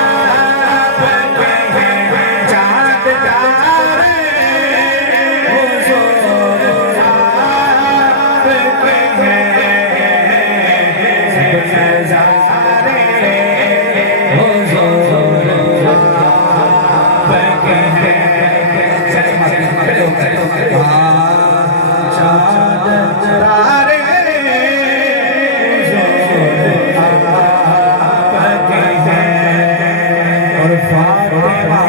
چاند تارے حضور آپ کے ہیں چاند تارے حضور آپ کے ہیں سب نظارے حضور آپ کے ہیں چاند تارے حضور آپ کے ہیں اور فاطمہ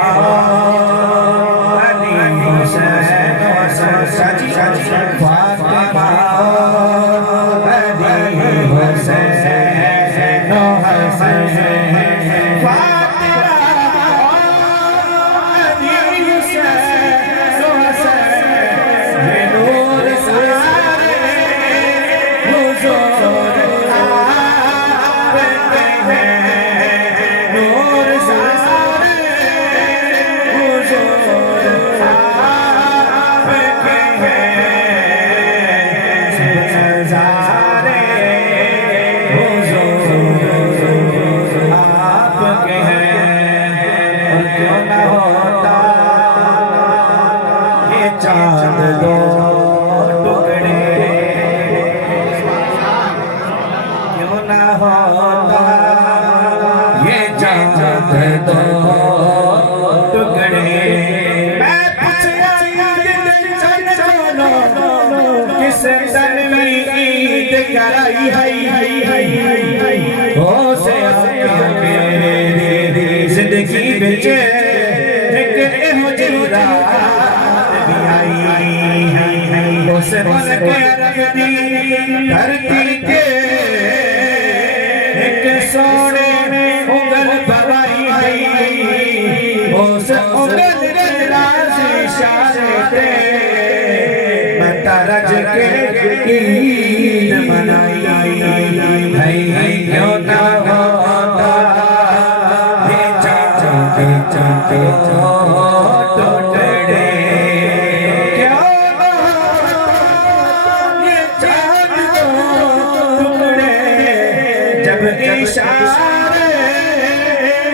علی حسین فاطمہ علی حسین چاند دو ٹکڑے کیوں نہ ہوتا یہ چاند دو ٹکڑے میں پوچھا کس تنوید کرائی ہے ہو سے میری زندگی بچ ایک مجرا اسے بن کے رکھ دی دھرتی کے ایک سونے انگل بھرائی ہے اس انگل کے راز اشارے دے میں ترج کے عید منائی ہے کیوں نہ ہوتا یہ چاہتے ٹوٹڑے اشارے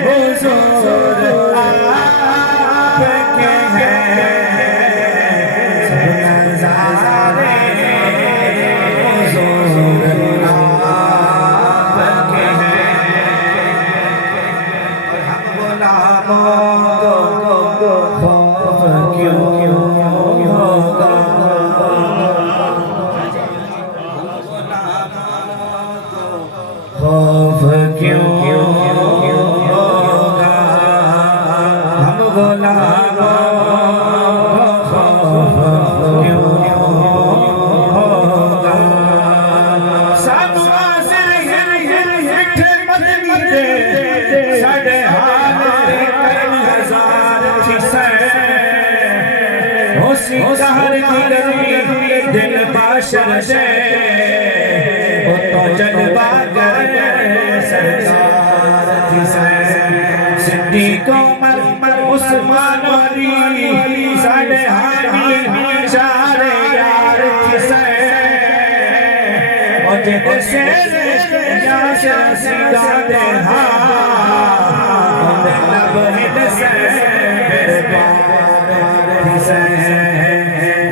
حضور آپ کے ہیں سب نظارے حضور آپ کے ہیں اور ہم غلاموں کو خوف کیوں ہوگا خوف کیوں حشر دے وہ تو جلوہ گر سرکار تھی صدیق عمر عثمان علی ساڑھے حامی شار یار تھی وجد سے یا شرسیدہ دے لب ہد سے بربار تھی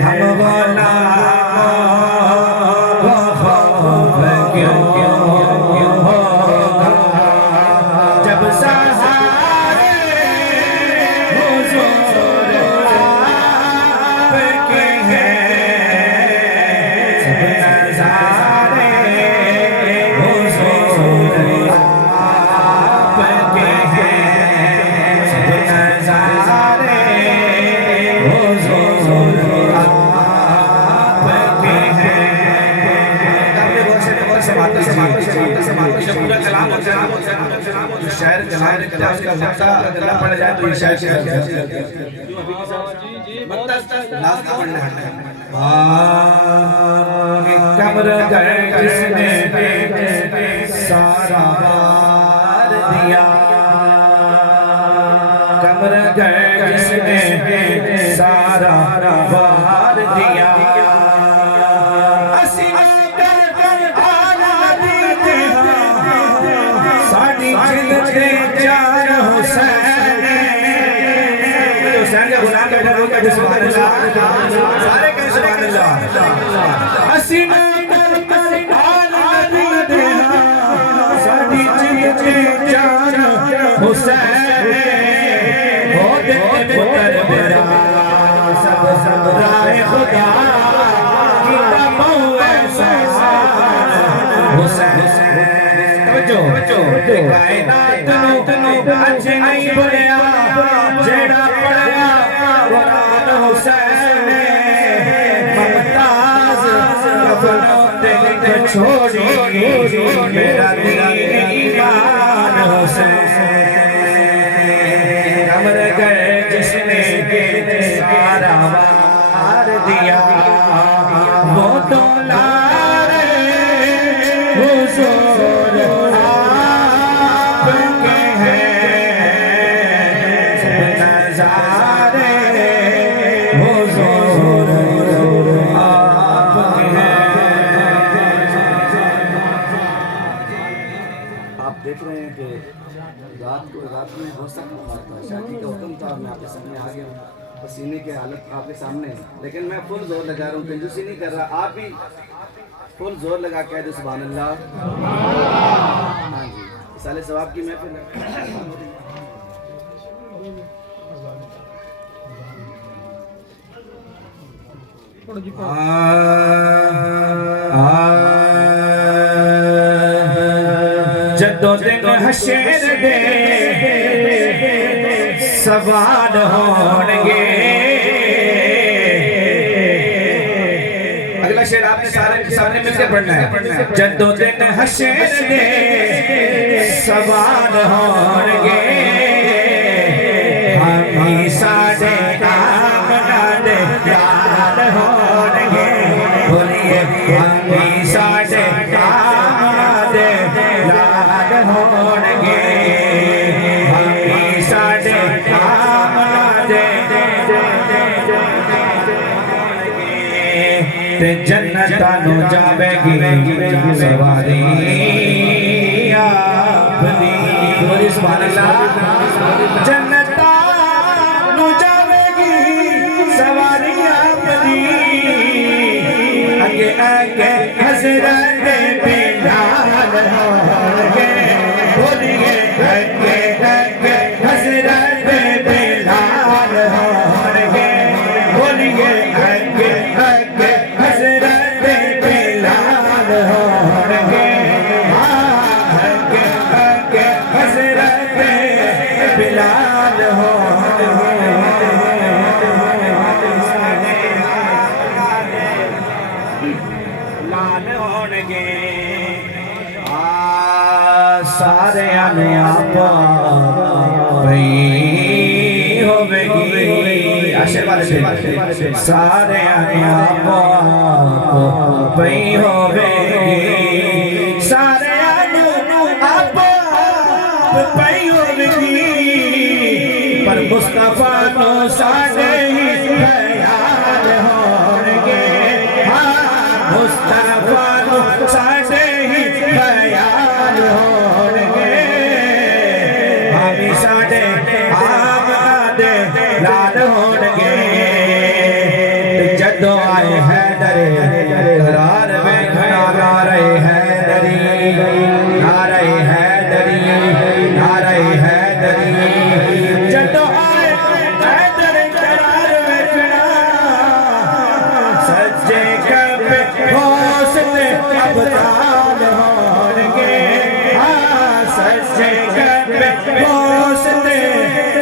ہم غلا خوف کیوں ہوگا جب سہارے حضور آپ کے ہیں سب نظارے حضور آپ کے ہیں سب نظارے حضور آپ کے ہیں پورا کلام جو شاعر کلام اس کا مقطع اگر نہ پڑھا جائے تو یہ شاعر کمر گئے جس نے سارا بار دیا کمر گئے جس نے سارا بار دیا حسین کا غلام بیٹھا ہو کہ سبحان اللہ سارے کہیں سبحان اللہ حسین آل نبی دینا ساڑھی جیتے جان حسین ہو دیتے پتر برا سب رائے خدا کیتا بہو ایسا حسین توجہ کائنات نو اچھ نہیں بڑیا جیڑا پڑیا قرآن حسین ممتاز کفنوں دل چھوڑی میرا دین ایمان حسین کمر گئے جس نے سارا وار دیا وہ تو لارے حضور آپ کے ہیں سب نظارے حضور آپ کے ہیں آپ دیکھ رہے ہیں کہ رات میں بہت سخت بخار تھا شادی کا حکم تھا میں آپ کے سامنے آ گیا ہوں پسینے کی حالت آپ کے سامنے ہے لیکن میں فل زور لگا رہا ہوں کنجوسی نہیں کر رہا آپ بھی فل زور لگا کہہ دو سبحان اللہ ہاں جی سال ثواب کی محفل ہے جدو دن حشر دے سوال ہونگے اگلا شعر آپ نے سامنے مل کے پڑھنا ہے جدو دن حشر دے سوال ہونگے ہمیں ساڑے آمنا دے یاد ہونگے بولیے ہمیں ساڑے آمنا دے یاد ہونگے ہمیں ساڑے آمنا دے تے جنتانو جاوے گی سواری آپ دی بولی سبحان اللہ جنتانو جاوے گی سواری آپ دی اگے آگے حضرت بلال ہونگے بولیے اگے آگے حضرت بلال ہونگے بولیے اگے آگے حضرت بلال ہونگے آگے آگے حضرت بلال ہونگے لال ہونگے سارے آنے آپا بھئی ہوئے گی عاشق والے سے سارے آنے آپا آپ پئی ہوے گی سارے آپ پئی ہوے گی پر مصطفیٰ نو ساڈے ہی خیال ہون گے ہاں مصطفیٰ نو ساڈے ہی خیال ہون گے ہمیں ساڈے آمنہ دے لال ہون گے جدو آئے حیدر قرار میں کھڑا نعرہ حیدری نعرہ حیدری نعرہ حیدری جدو آئے حیدر قرار میں کھڑا سجے کبے حوصلے ابطال ہون گے ہاں سجے کبے حوصلے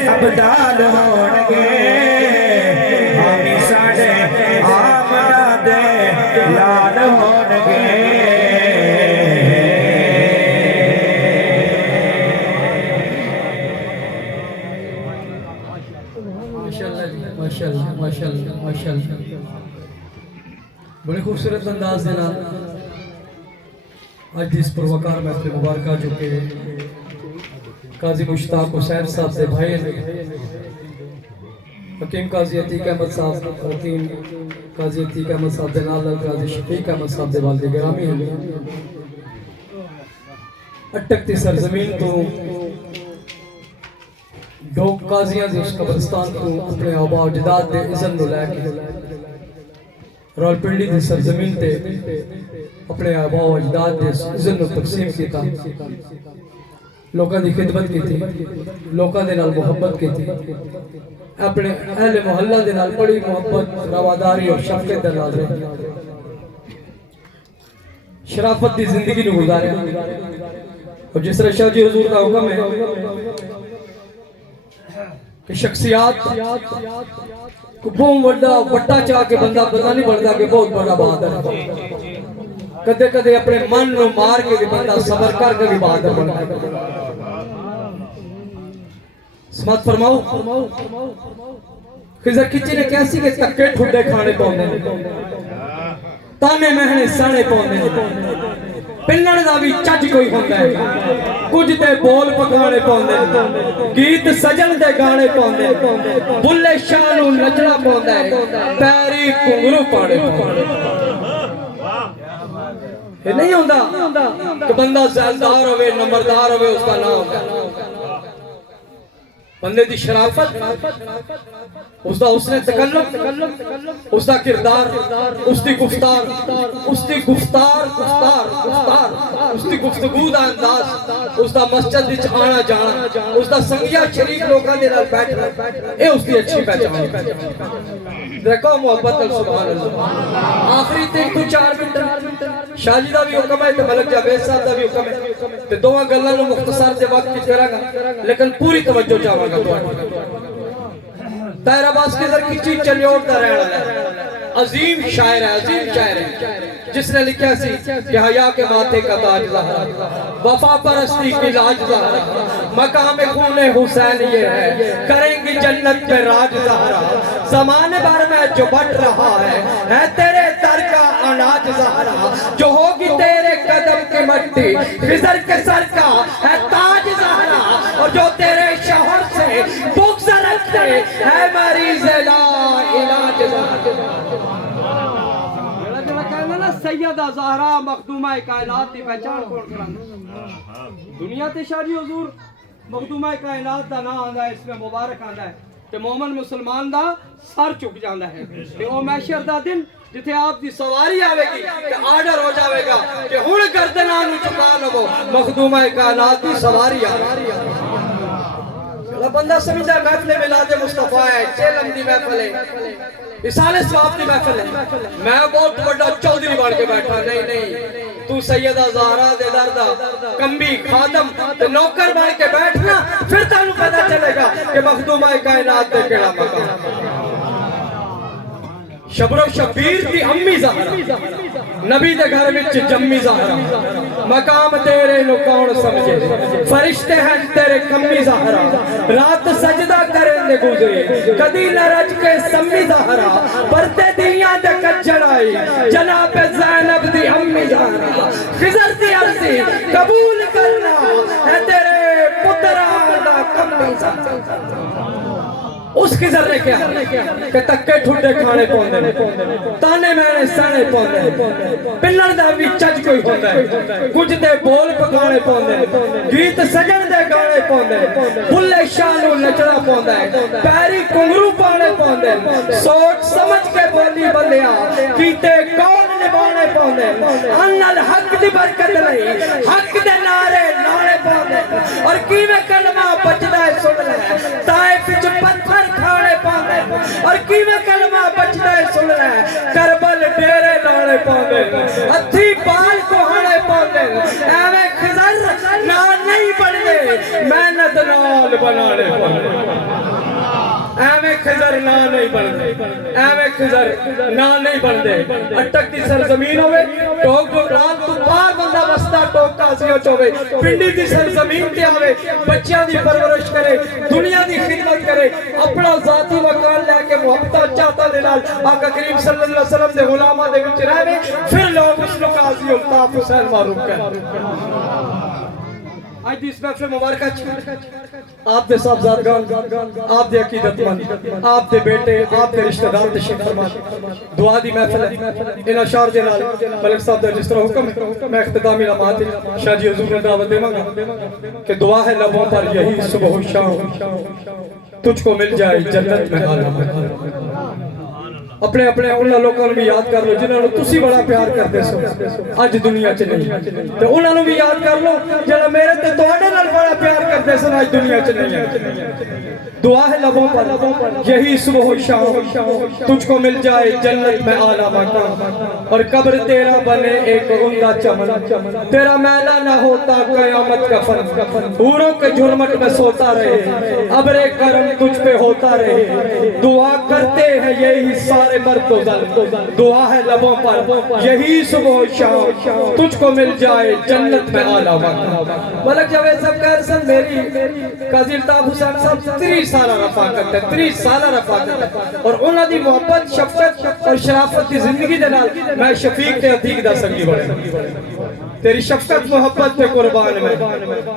ابطال ہون گے ہمیں ساڑے آمنہ دے لال ہون گے ماشاءاللہ ماشاءاللہ ماشاءاللہ بڑے خوبصورت انداز دینا آج اس پروکار میں اپنے مبارکہ جو کہ قاضی مشتاق حسین صاحب سے بھائی حکیم قاضی عتیق احمد صاحب حکیم قاضی عتیق احمد صاحب دے نال قاضی شفیق احمد صاحب دے والد گرامی ہیں اٹکتی سرزمین تو دو قاضیاں دے اس قبرستان کو اپنے آبا و اجداد دے اذن نو لے کے رول پنڈی دی سرزمین تے اپنے آبا و اجداد دے اذن نو تقسیم کیتا لوکاں دی خدمت کی تھی لوکاں دے نال محبت کی تھی اپنے اہل محلہ دے نال بڑی محبت رواداری اور شفقت دے نال رہے شرافت دی زندگی نو گزارے اور جس طرح شاہ جی حضور کا حکم ہے کہ شخصیات کو بہت وڈا چاہ کے بندہ پتہ نہیں بڑھتا کہ بہت بڑا بہادر ہے کدے کدے اپنے من نو مار کے بھی بندہ صبر کر کے بھی بہادر بنتا ہے سمات فرماؤ خضر کچی نے کیسی کہ تکے ٹھڈے کھانے پاؤندے تانے مہنے سانے پاؤندے پنن دا بھی چج کوئی ہوندا ہے کچھ تے بول پکانے پاؤندے گیت سجن دے گانے پاؤندے بلے شاہ نو نچنا پاوندا ہے پیری گھنگرو پاڑے یہ نہیں ہوندا کہ بندہ زیادار ہوئے نمبردار ہوئے اس کا نام ہوگا بندے دی شرافت اس دا حسن تکلم اس دا کردار اس دی گفتار اس دی گفتگو دا انداز اس دا مسجد وچ آنا جانا اس دا سنگیا شریف لوگاں دے نال بیٹھنا اے اس دی اچھی پہچان دیکھو محبت سبحان اللہ آخری 3 تو 4 منٹ شاہ جی دا بھی حکم ہے تے ملک جاوید صاحب دا بھی حکم ہے تے دوواں گلاں نو مختصر دے وقت وچ کراں گا لیکن پوری توجہ چاہواں گا طاہر عباس کے در کی چیز چلیوڑ دا رہنا ہے عظیم شاعر ہے جس نے لکھا سی کہ حیا کے ماتھے کا تاج زہرا وفا پرستی کی لاج زہرا مقام خون حسین یہ ہے کریں گی جنت پہ راج زہرا زمانے بھر میں جو بٹ رہا ہے تیرے در کا اناج زہرا جو ہوگی تیرے قدم کی مٹی خضر کے سر کا ہے تاج زہرا اور جو تیرے شوہر سے بغض رکھتے ہے مریض لا علاج زہرا سیدہ زہرا مخدومہ کائنات دی پہچان کون کرانا دنیا تے شاہ جی حضور مخدومہ کائنات دا نام آندا ہے اس میں مبارک آندا ہے تے مومن مسلمان دا سر چک جاندا ہے تے او محشر دا دن جتھے آپ دی سواری آوے گی تے آرڈر ہو جاوے گا کہ ہن گردناں نوں چکا لو مخدومہ کائنات دی سواری آوے بندہ سمجھا محفل میلاد مصطفیٰ ہے چیلم دی محفل ہے اسالے ثواب دی محفل ہے میں بہت بڑا چودھری بن کے بیٹھا نہیں تو سیدہ زہرا دے دردا کمبی خادم تے نوکر بن کے بیٹھنا پھر تانوں پتہ چلے گا کہ مخدومہ کائنات دے کیڑا مقام شبر و شبیر دی امی زہرا نبی دے گھر وچ جمی زہرا مقام تیرے نو کون سمجھے فرشتے ہیں تیرے کمی زہرا رات سجدہ کریں دے گزرے کدی نہ رج کے سمی زہرا پرتے دیاں دنیا دے کچڑ آئی جناب زینب دی امی جانا خضر دی عرضی قبول کرنا ہے تیرے پتران دا کمی سا اس خضر نے کیا کہ تکے ٹھوٹے کھانے پوندے تانے میں سانے پوندے پلڑ دا بھی چج کوئی ہوتا ہے کچھ دے بول پکانے پوندے گیت سجن دے گانے پوندے بھلے شانو نچنا پوندا ہے پیری کنگرو پانے پوندے سوچ سمجھ کے بولی بندیا کیتے کون نبانے پوندے انل حق دی برکت نہیں حق دے نعرے لانے پوندے اور کیویں کلمہ بچدا ہے سن لے طائف وچ پتھر کھانے پاندے اور کیویں کلمہ بچدا ہے سن لے کربل ڈیرے لانے پاندے ہتھی بال کوہانے پاندے ایویں خضر نہ نہیں بننے محنت نال بنانے پاندے ایویں خضر نہ نہیں بندے ایویں خضر نہ نہیں بندے اٹک دی سرزمین ہوئے ٹوک ٹوک رات تو پار بندہ وستا ٹوک کاسیوں چوے پنڈی دی سرزمین تے آوے بچیاں دی پرورش کرے دنیا دی خدمت کرے اپنا ذاتی مکان لے کے محبتہ چاہتا دے نال آقا کریم صلی اللہ علیہ وسلم دے غلامہ دے وچ رہے پھر لوگ اس لوگ قاضی الطاف حسین معروف کر آج دی اس محفل مبارکہ آپ دے صاحبزادگان آپ دے عقیدت مند آپ دے بیٹے آپ دے رشتہ دار تشریف فرما دعا دی محفل ہے ان اشعار دے نال ملک صاحب دا جس طرح حکم ہے میں اختتامی لمحات شاہ جی حضور نے دعوت دے مانگا کہ دعا ہے لبوں پر یہی صبح و شام تجھ کو مل جائے جنت میں آنا اپنے اپنے انہاں لوکاں نوں بھی یاد کر لو جنہاں نوں تسی بڑا پیار کردے سو اج دنیا چ نہیں تے انہاں نوں بھی یاد کر لو جڑا میرے تے تواڈے نال بڑا پیار کردے سن اج دنیا چ نہیں ہے دعا ہے لبوں پر یہی صبح و شام تجھ کو مل جائے جنت میں اعلیٰ مقام اور قبر تیرا بنے ایک عمدہ چمن تیرا میلہ نہ ہوتا قیامت کا فن حوروں کے جھرمٹ میں سوتا رہے ابر کرم تجھ پہ ہوتا رہے دعا کرتے ہیں یہی سارے مرد و زن دعا ہے لبوں پر یہی صبح و شام تجھ کو مل جائے جنت میں اعلیٰ مقام ملک جاوید صاحب کہہ رہے سن میری قاضی الطاف حسین صاحب 30 سالہ رفاقت ہے 30 سالہ رفاقت ہے اور انہاں دی محبت شفقت اور شرافت دی زندگی دے نال میں شفیق تے عتیق دا سنگی بڑے تیری شفقت محبت پہ قربان میں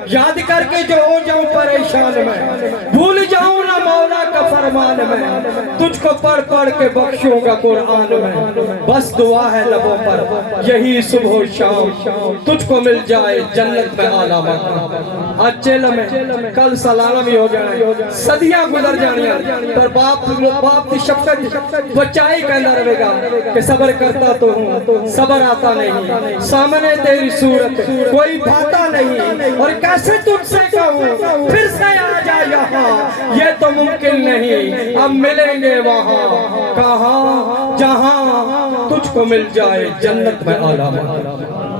یاد کر کے جو ہو جاؤں پریشان میں بھول جاؤں نہ مولا کا فرمان میں تجھ کو پڑھ پڑھ کے بخشوں گا قرآن میں بس دعا ہے لبوں پر یہی صبح و شام تجھ کو مل جائے جنت میں اعلیٰ مقام آج چیلہ میں کل سالانہ بھی ہو جانا صدیاں گزر جانیاں پر باپ کی شفقت بچائی کہنا رہے گا کہ صبر کرتا تو ہوں صبر آتا نہیں سامنے تیری صورت کوئی بھاتا نہیں اور کیسے تجھ سے کہوں پھر سے آ جا یہاں یہ تو ممکن نہیں اب ملیں گے وہاں کہاں جہاں تجھ کو مل جائے جنت میں اعلیٰ مقام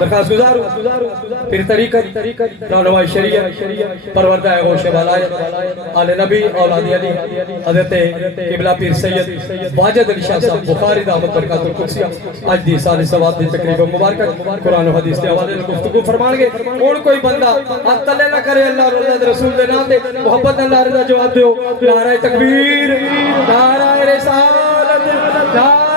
درخواست گزارو پھر طریقت رہنمائی شریعت پروردہ غوث بالایت آل نبی اولاد علی حضرت قبلہ پیر سید واجد علی شاہ صاحب بخاری دعوت برکات القدسیہ آج دی سال ثواب دی تقریب مبارکہ قرآن و حدیث کے حوالے گفتگو فرمان گے اور کوئی بندہ ہاتھ تلے نہ کرے اللہ رضا رسول دے نام دے محبت اللہ رضا جواب دیو نعرہ تکبیر نعرہ رسالت نعرہ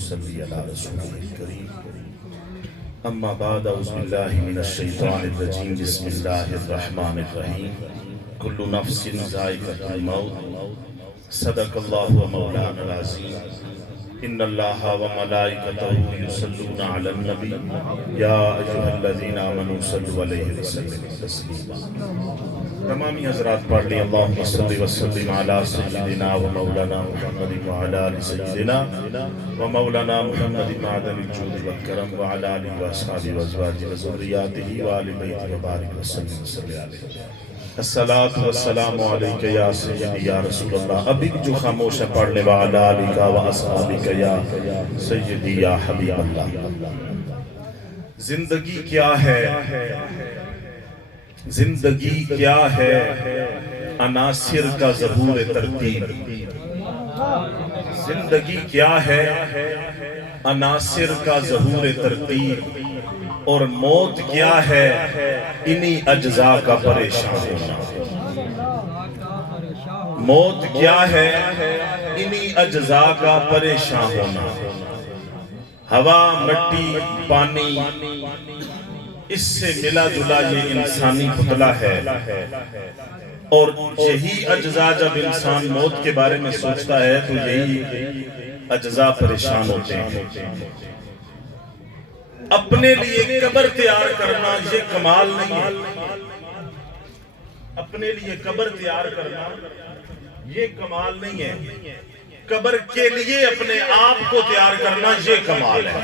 صلی اللہ رسول الکریم اما بعد اعوذ باللہ من الشیطان الرجیم بسم اللہ الرحمن الرحیم کل نفس ذائقۃ الموت صدق اللہ و مولانا العظیم ان اللہ و ملائکتہ یصلون علی النبی یا ایھا الذین آمنوا صلوا علیہ وسلم تسلیما۔ تمامی حضرات پڑھ لیں اللہم صلی وسلم علی سیدنا و مولانا محمد وعلی آل سیدنا و مولانا محمد معدن الجود والکرم وعلی آلہ واصحابہ وازواجہ وذریاتہ وآل بیتہ وبارک وسلم صلی علیہ۔ الصلاة والسلام علیکہ یا سیدی یا رسول اللہ۔ ابھی جو خاموش ہے پڑھ لے وعلی آلہ و اصحابہ یا سیدی یا حبیب اللہ۔ زندگی کیا ہے؟ زندگی کیا ہے؟ عناصر کا ظہور ترتیب۔ زندگی کیا ہے؟ عناصر کا ظہور ترتیب۔ اور موت کیا ہے؟ انہی اجزاء کا پریشان ہونا۔ موت کیا ہے؟ انہی اجزاء کا پریشان ہونا۔ ہوا، مٹی، پانی، اس سے ملا جلا یہ انسانی پتلا ہے، اور یہی اجزاء جب انسان موت کے بارے میں سوچتا ہے تو یہی اجزاء پریشان ہوتے ہیں۔ اپنے لیے قبر تیار کرنا یہ کمال نہیں ہے۔ اپنے لیے قبر تیار کرنا یہ کمال نہیں ہے۔ قبر کے لیے اپنے آپ کو تیار کرنا یہ کمال ہے۔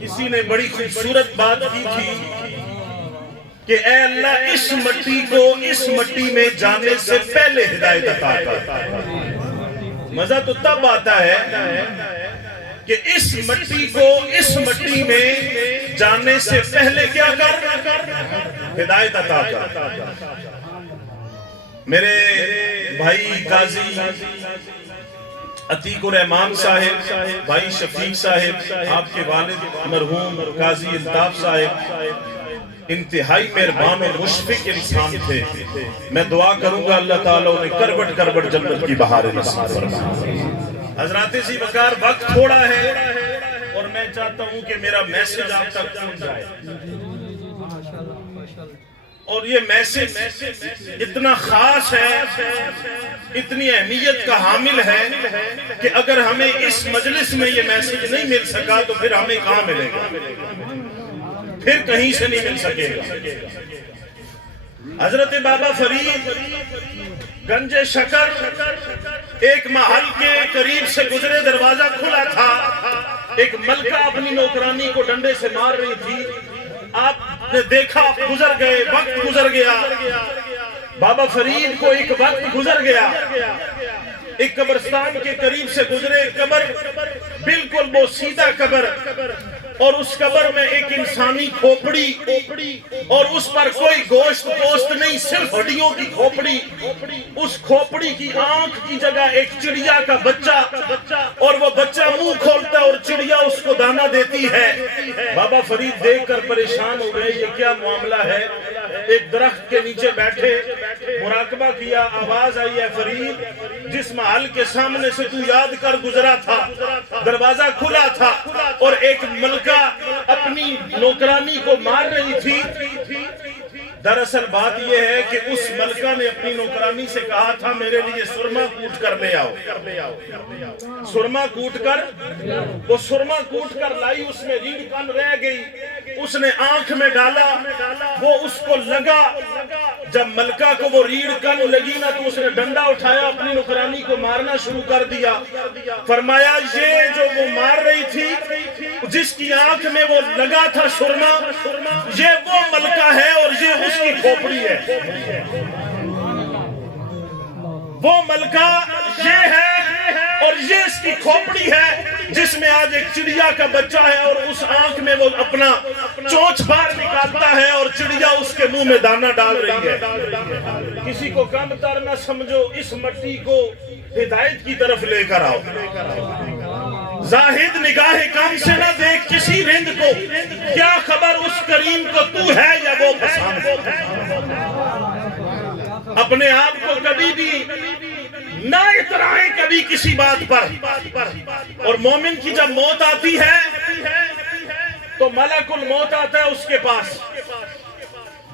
کسی نے بڑی خوبصورت بات کی تھی کہ اے اللہ اس مٹی کو اس مٹی میں جانے سے پہلے ہدایت عطا کر۔ مزہ تو تب آتا ہے کہ اس مٹی کو اس مٹی میں جانے سے پہلے کیا کر؟ ہدایت عطا کر۔ میرے بھائی قاضی عتیق الرحمان صاحب، بھائی شفیق صاحب، آپ کے والد مرحوم قاضی الطاف صاحب انتہائی مہربان اور مشفق انسان تھے۔ میں دعا کروں گا اللہ تعالیٰ انہیں کربٹ کربٹ جنت کی بہاریں نصیب فرمائے۔ حضرات ذی وقار وقت تھوڑا ہے اور میں چاہتا ہوں کہ میرا میسج آپ تک پہنچ جائے، اور یہ میسج اتنا خاص ہے، اتنی اہمیت کا حامل ہے کہ اگر ہمیں اس مجلس میں یہ میسج نہیں مل سکا تو پھر ہمیں کہاں ملے گا؟ پھر کہیں سے نہیں مل سکے گا۔ حضرت بابا فرید گنج شکر ایک محل کے قریب سے گزرے، دروازہ کھلا تھا، ایک ملکہ اپنی نوکرانی کو ڈنڈے سے مار رہی تھی۔ آپ نے دیکھا، گزر گئے، وقت گزر گیا، بابا فرید کو ایک وقت گزر گیا، ایک قبرستان کے قریب سے گزرے، قبر بالکل وہ سیدھا قبر، اور اس قبر میں ایک انسانی کھوپڑی، اور اس پر کوئی گوشت پوست نہیں، صرف ہڈیوں کی کھوپڑی۔ اس کھوپڑی کی آنکھ کی جگہ ایک چڑیا کا بچہ، اور وہ بچہ منہ کھولتا ہے اور چڑیا اس کو دانا دیتی ہے۔ بابا فرید دیکھ کر پریشان ہو گئے، یہ کیا معاملہ ہے؟ ایک درخت کے نیچے بیٹھے، مراقبہ کیا، آواز آئی ہے فرید جس محل کے سامنے سے تو یاد کر گزرا تھا، دروازہ کھلا تھا اور ایک ملکہ اپنی نوکرانی کو مار رہی تھی۔ دراصل بات یہ ہے کہ اس ملکہ نے اپنی نوکرانی سے کہا تھا میرے لیے سرما کوٹ کر لے آؤ، سرما کوٹ کر، وہ سرما کوٹ کر لائی، اس میں ریڑھ کن رہ گئی، اس نے آنکھ میں ڈالا، وہ اس کو لگا، جب ملکہ کو وہ ریڑھ کن لگی نا تو اس نے ڈنڈا اٹھایا، اپنی نوکرانی کو مارنا شروع کر دیا۔ فرمایا یہ جو وہ مار رہی تھی، جس کی آنکھ میں وہ لگا تھا سرما، یہ وہ ملکہ ہے اور یہ اس کی کھوپڑی ہے۔ وہ ملکہ یہ ہے اور یہ اس کی کھوپڑی ہے جس میں آج ایک چڑیا کا بچہ ہے، اور اس آنکھ میں وہ اپنا چونچ باہر نکالتا ہے اور چڑیا اس کے منہ میں دانا ڈال رہی ہے۔ کسی کو کم تر نہ سمجھو، اس مٹی کو ہدایت کی طرف لے کر آؤ۔ زاہد نگاہ کم سے نہ دیکھ کسی رند کو، کیا خبر اس کریم کو تو ہے یا وہ پسند۔ اپنے آپ کو کبھی بھی نہ اترائیں کبھی کسی بات پر، اور مومن کی جب موت آتی ہے تو ملک الموت آتا ہے اس کے پاس،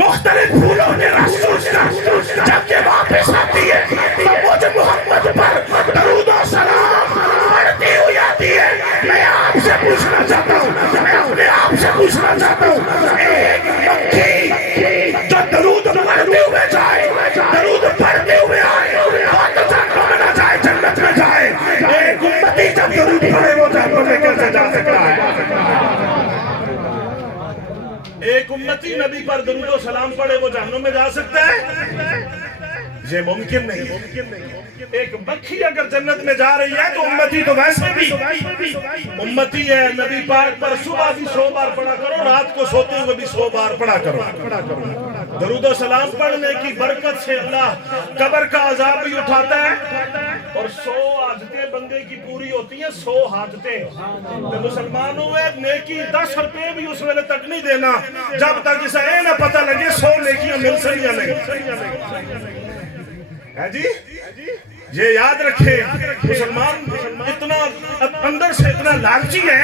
مختلف پھولوں کے رس چوس کر جب یہ واپس آتی ہے تو مجھ محمد پر درود و سلام پڑھتی ہوئی آتی ہے. میں آپ سے پوچھنا چاہتا ہوں, میں اپنے آپ سے پوچھنا چاہتا ہوں, ایک مکھی جو درود پڑھتے ہوئے جائے, درود پڑھتے ہوئے آئے, بہت جنتوں میں نہ جائے, جنت میں جائے. ایک امتی جب درود پڑھے وہ جنتوں میں کیسے جا سکتا ہے؟ ایک امتی نبی پر درود و سلام پڑھے وہ جہنم میں جا سکتا ہے؟ یہ ممکن نہیں. ایک مکھی اگر جنت میں جا رہی ہے تو امتی تو ویسے بھی امتی ہے. نبی پاک پر صبح بھی 100 بار پڑھا کرو, رات کو سوتے ہوئے بھی 100 بار پڑھا کرو. درود و سلام پڑھنے کی برکت سے اللہ قبر کا عذاب بھی اٹھاتا ہے, اور 100 حاجتیں بندے کی پوری ہوتی ہیں. 100 حاجتیں تو مسلمانوں میں نیکی 10 روپے بھی اس ویلے تک نہیں دینا جب تک اسے نہ پتہ لگے 100 نیکیاں مل سکیں یا نہیں. جی یہ یاد رکھے, مسلمان اتنا اندر سے اتنا لالچی ہے,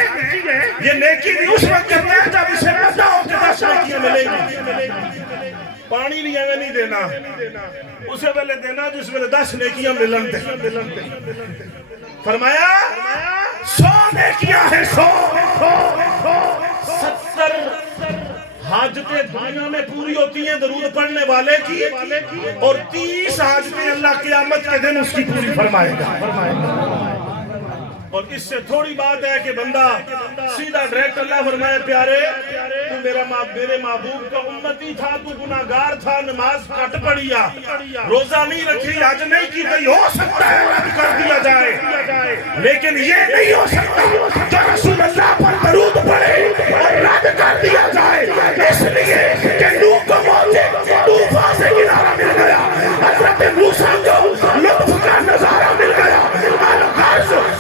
یہ نیکی بھی اس وقت کرتا ہے جب اسے پتہ ہو کہ 10 نیکیاں ملیں گی. پانی بھی ہمیں نہیں دینا, اسے پہلے دینا جس میں 10 نیکیاں ملن دے. فرمایا 100 نیکیاں ہیں, 70 حاجتیں دنیا میں پوری ہوتی ہیں درود پڑھنے والے کی, اور 30 حاجتیں اللہ قیامت کے دن اس کی پوری فرمائے گا. اور اس سے تھوڑی بات ہے کہ بندہ سیدھا ڈائریکٹ اللہ فرمائے پیارے تو میرے محبوب کا امتی تھا, تو گناہگار تھا, نماز کٹ پڑیا, روزہ نہیں رکھی, حج نہیں کی, تو ہو سکتا ہے رد کر دیا جائے, لیکن یہ نہیں ہو سکتا جو رسول اللہ پر درود پڑھے اور رد کر دیا جائے. اس لیے کہ نوح کو طوفان سے کنارہ مل گیا, حضرت موسیٰ کو لطف کا نظارہ مل گیا,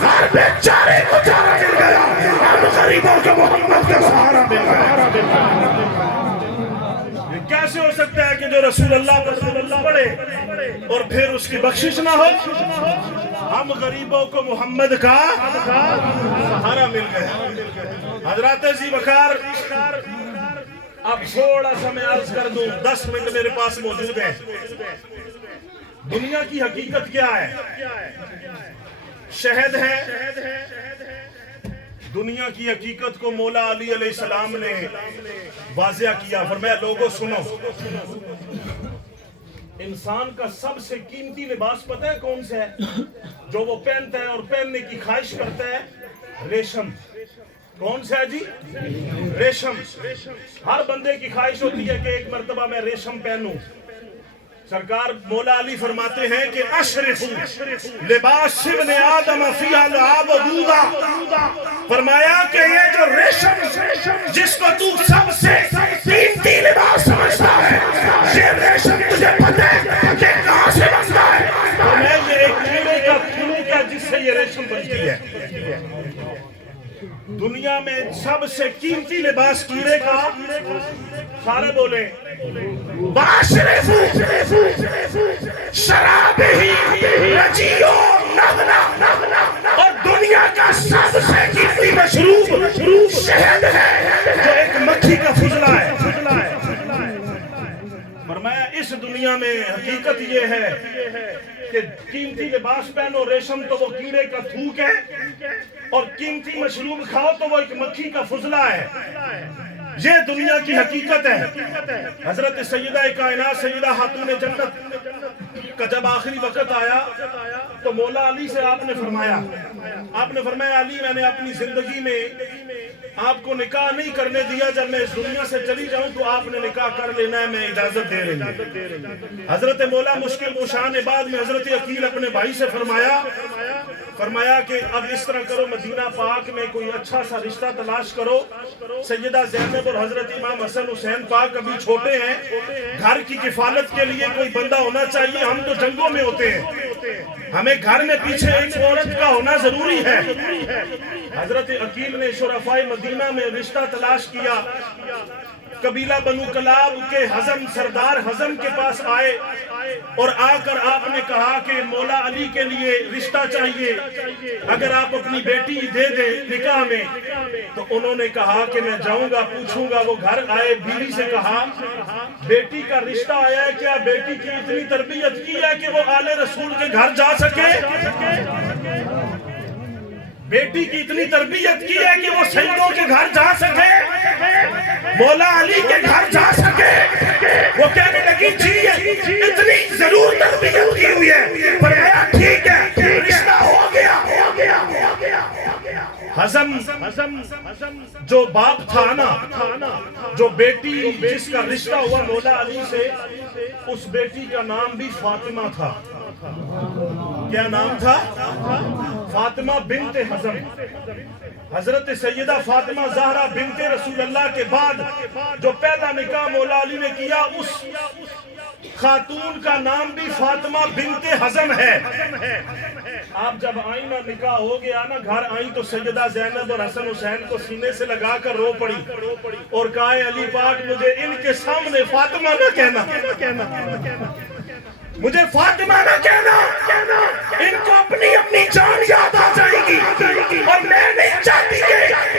ہر بیچارے کو چارہ مل گیا, ہم غریبوں کو محمد کا سہارا مل گیا. یہ کیسے ہو سکتا ہے کہ جو رسول اللہ پر پڑھے اور پھر اس کی بخشش نہ ہو؟ ہم غریبوں کو محمد کا سہارا مل گیا. حضرات ذی وقار, اب تھوڑا سا میں عرض کر دوں, 10 منٹ میرے پاس موجود ہیں. دنیا کی حقیقت کیا ہے؟ شہد ہے. دنیا کی حقیقت کو مولا علی علیہ السلام نے واضح کیا. فرمایا لوگوں سنو, انسان کا سب سے قیمتی لباس پتہ ہے کون سا ہے جو وہ پہنتا ہے اور پہننے کی خواہش کرتا ہے؟ ریشم. کون سا ہے جی؟ ریشم. ہر بندے کی خواہش ہوتی ہے کہ ایک مرتبہ میں ریشم پہنوں. سرکار مولا علی فرماتے ہیں کہ اشرفو لباس ابن آدم فیہا لعاب دودہ. فرمایا کہ یہ جو ریشم جس کو تو سب سے قیمتی لباس سمجھتا ہے, یہ ریشم تجھے پتہ ہے کہ کہاں سے بنتا ہے؟ فرمایا یہ ایک کیڑے کا پھول ہے جس سے یہ ریشم بنتی ہے. دنیا میں سب سے قیمتی لباس کیڑے کا, سارے بولے باشرفو شراب ہی رجیو نغنا, اور دنیا کا سب سے قیمتی مشروب شہد ہے جو ایک مکھی کا فضلہ ہے. فرمایا اس دنیا میں حقیقت یہ ہے کہ قیمتی لباس پہنو ریشم تو وہ کیڑے کا تھوک ہے, اور قیمتی مشروب کھاؤ تو وہ ایک مکھی کا فضلہ ہے. یہ دنیا کی حقیقت ہے. حضرت سیدہ کائنات سیدہ خاتون جنت کا جب آخری وقت آیا تو مولا علی سے آپ نے فرمایا علی میں نے اپنی زندگی میں آپ کو نکاح نہیں کرنے دیا, جب میں اس دنیا سے چلی جاؤں تو آپ نے نکاح کر لینا ہے, میں اجازت دے رہی ہوں. حضرت مولا مشکل کشا نے بعد میں حضرت عقیل اپنے بھائی سے فرمایا کہ اب اس طرح کرو, مدینہ پاک میں کوئی اچھا سا رشتہ تلاش کرو. سیدہ زینب اور حضرت امام حسن حسین پاک ابھی چھوٹے ہیں, گھر کی کفالت کے لیے کوئی بندہ ہونا چاہیے. ہم تو جنگوں میں ہوتے ہیں, ہمیں گھر میں پیچھے ایک عورت کا ہونا ضروری ہے. حضرت عقیل نے شرفائے مدینہ میں رشتہ تلاش کیا. قبیلہ بنو کلاب کے حزم سردار حزم کے پاس آئے, اور آ کر آپ نے کہا کہ مولا علی کے لیے رشتہ چاہیے، اگر آپ اپنی بیٹی دے دیں نکاح میں، تو انہوں نے کہا کہ میں جاؤں گا پوچھوں گا۔ وہ گھر آئے، بیوی سے کہا بیٹی کا رشتہ آیا ہے کیا؟ بیٹی کی اتنی تربیت کی ہے کہ وہ آل رسول کے گھر جا سکے؟ بیٹی کی اتنی تربیت کی ہے کہ وہ سیدوں کے گھر جا سکے، مولا علی کے گھر جا سکے؟ وہ کہنے لگی جی اتنی ضرور تربیت کی ہوئی ہے۔ فرمایا ٹھیک ہے، رشتہ ہو گیا۔ حزم جو باپ تھا نا، جو بیٹی جس کا رشتہ ہوا مولا علی سے، اس بیٹی کا نام بھی فاطمہ تھا۔ کیا نام تھا؟ فاطمہ بنت حزم۔ حضرت سیدہ فاطمہ زہرا بنت رسول اللہ کے بعد جو پہلا نکاح مولا علی نے کیا، اس خاتون کا نام بھی فاطمہ بنت حزم ہے۔ آپ جب آئیں نا، نکاح ہو گیا نا، گھر آئیں تو سیدہ زینب اور حسن حسین کو سینے سے لگا کر رو پڑی اور کہا اے علی پاک مجھے ان کے سامنے فاطمہ نہ کہنا، مجھے فاطمہ نہ کہنا، ان کو اپنی جان یاد آ جائے گی اور میں نہیں چاہتی کہ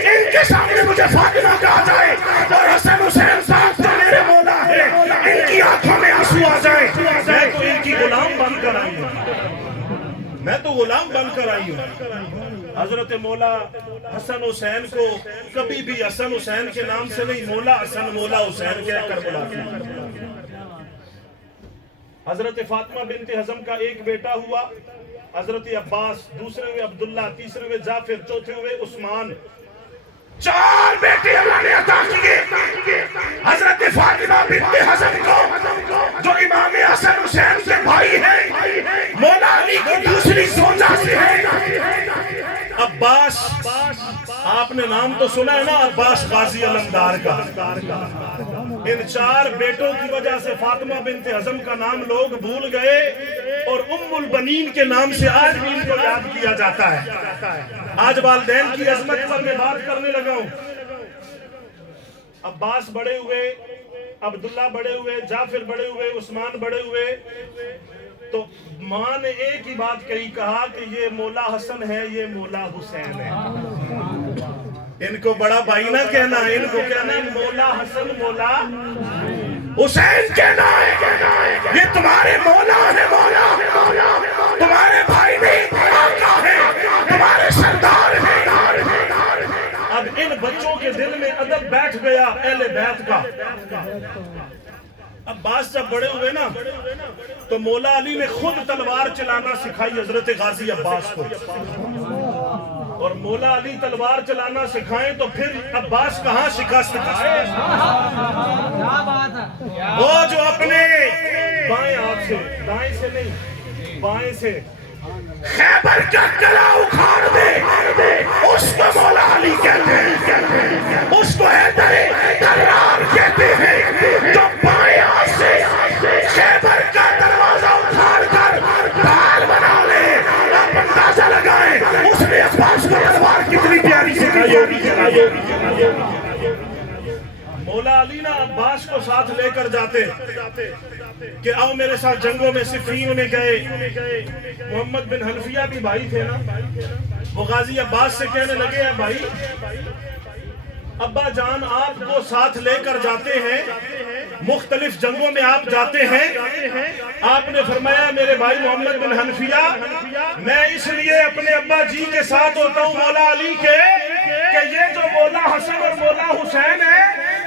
ان کے سامنے مجھے فاطمہ کہا جائے اور حسن حسین صاحب تو میرے مولا ہے، ان کی آنکھوں میں آنسو آ جائے۔ میں تو ان کی غلام بن کر آئی ہوں، میں تو غلام بن کر آئی ہوں۔ حضرت مولا حسن حسین کو کبھی بھی حسن حسین کے نام سے نہیں، مولا حسن مولا حسین کہہ کر بلاتی۔ حضرت فاطمہ بنت حزم کا ایک بیٹا ہوا، حضرت عباس، دوسرے ہوئے عبداللہ، تیسرے ہوئے جعفر، چوتھے ہوئے عثمان۔ 4 بیٹے اللہ نے عطا کیے حضرت فاطمہ بنت حزم کو، جو امام حسن حسین کے بھائی ہیں، مولا علی کی دوسری زوجہ سے ہے۔ عباس، آپ نے نام تو سنا ہے نا عباس غازی علمدار کا۔ ان 4 بیٹوں کی وجہ سے فاطمہ بنت حزم کا نام لوگ بھول گئے اور ام البنین کے نام سے آج بھی ان کو یاد کیا جاتا ہے۔ آج والدین کی عظمت پر میں بات کرنے لگا ہوں۔ عباس بڑے ہوئے، عبداللہ بڑے ہوئے، جعفر بڑے ہوئے، عثمان بڑے ہوئے، تو ماں نے ایک ہی بات کہا کہ یہ مولا حسن ہے، یہ مولا حسین ہے۔ ان کو بڑا بھائی نہ کہنا، ان کو کہنا مولا حسن مولا حسین کہنا ہے، یہ تمہارے مولا ہے، مولا تمہارے بھائی نہیں، آقا ہے، تمہارے سردار ہیں۔ اب ان بچوں کے دل میں ادب بیٹھ گیا اہل بیت کا۔ عباس جب بڑے ہوئے نا تو مولا علی نے خود تلوار چلانا سکھائی حضرت غازی عباس کو، اور مولا علی تلوار چلانا سکھائیں تو پھر عباس کہاں شکست کھائے؟ وہ جو اپنے بائیں ہاتھ سے، دائیں سے نہیں بائیں سے خیبر کا قلعہ اکھاڑ دے، اس کو مولا علی کہتے ہیں، اس کو حیدر کرار کہتے ہیں، جو بائیں ہاتھ سے خیبر کا دروازہ اکھاڑ کر ڈھال بنا لے۔ آپ اندازہ لگائیں اس نے عباس کو تلوار کتنی پیاری سکھائی ہوگی۔ مولا علی نا عباس کو ساتھ لے کر جاتے کہ آؤ میرے ساتھ جنگوں میں، صفین میں گئے۔ محمد بن حنفیہ بھی بھائی تھے نا، وہ غازی عباس سے کہنے لگے ہیں بھائی ابا جان آپ کو ساتھ لے کر جاتے ہیں، مختلف جنگوں میں آپ جاتے ہیں۔ آپ نے فرمایا میرے بھائی محمد بن حنفیہ میں اس لیے اپنے ابا جی کے ساتھ ہوتا ہوں مولا علی کے کہ یہ جو مولا حسن اور مولا حسین ہے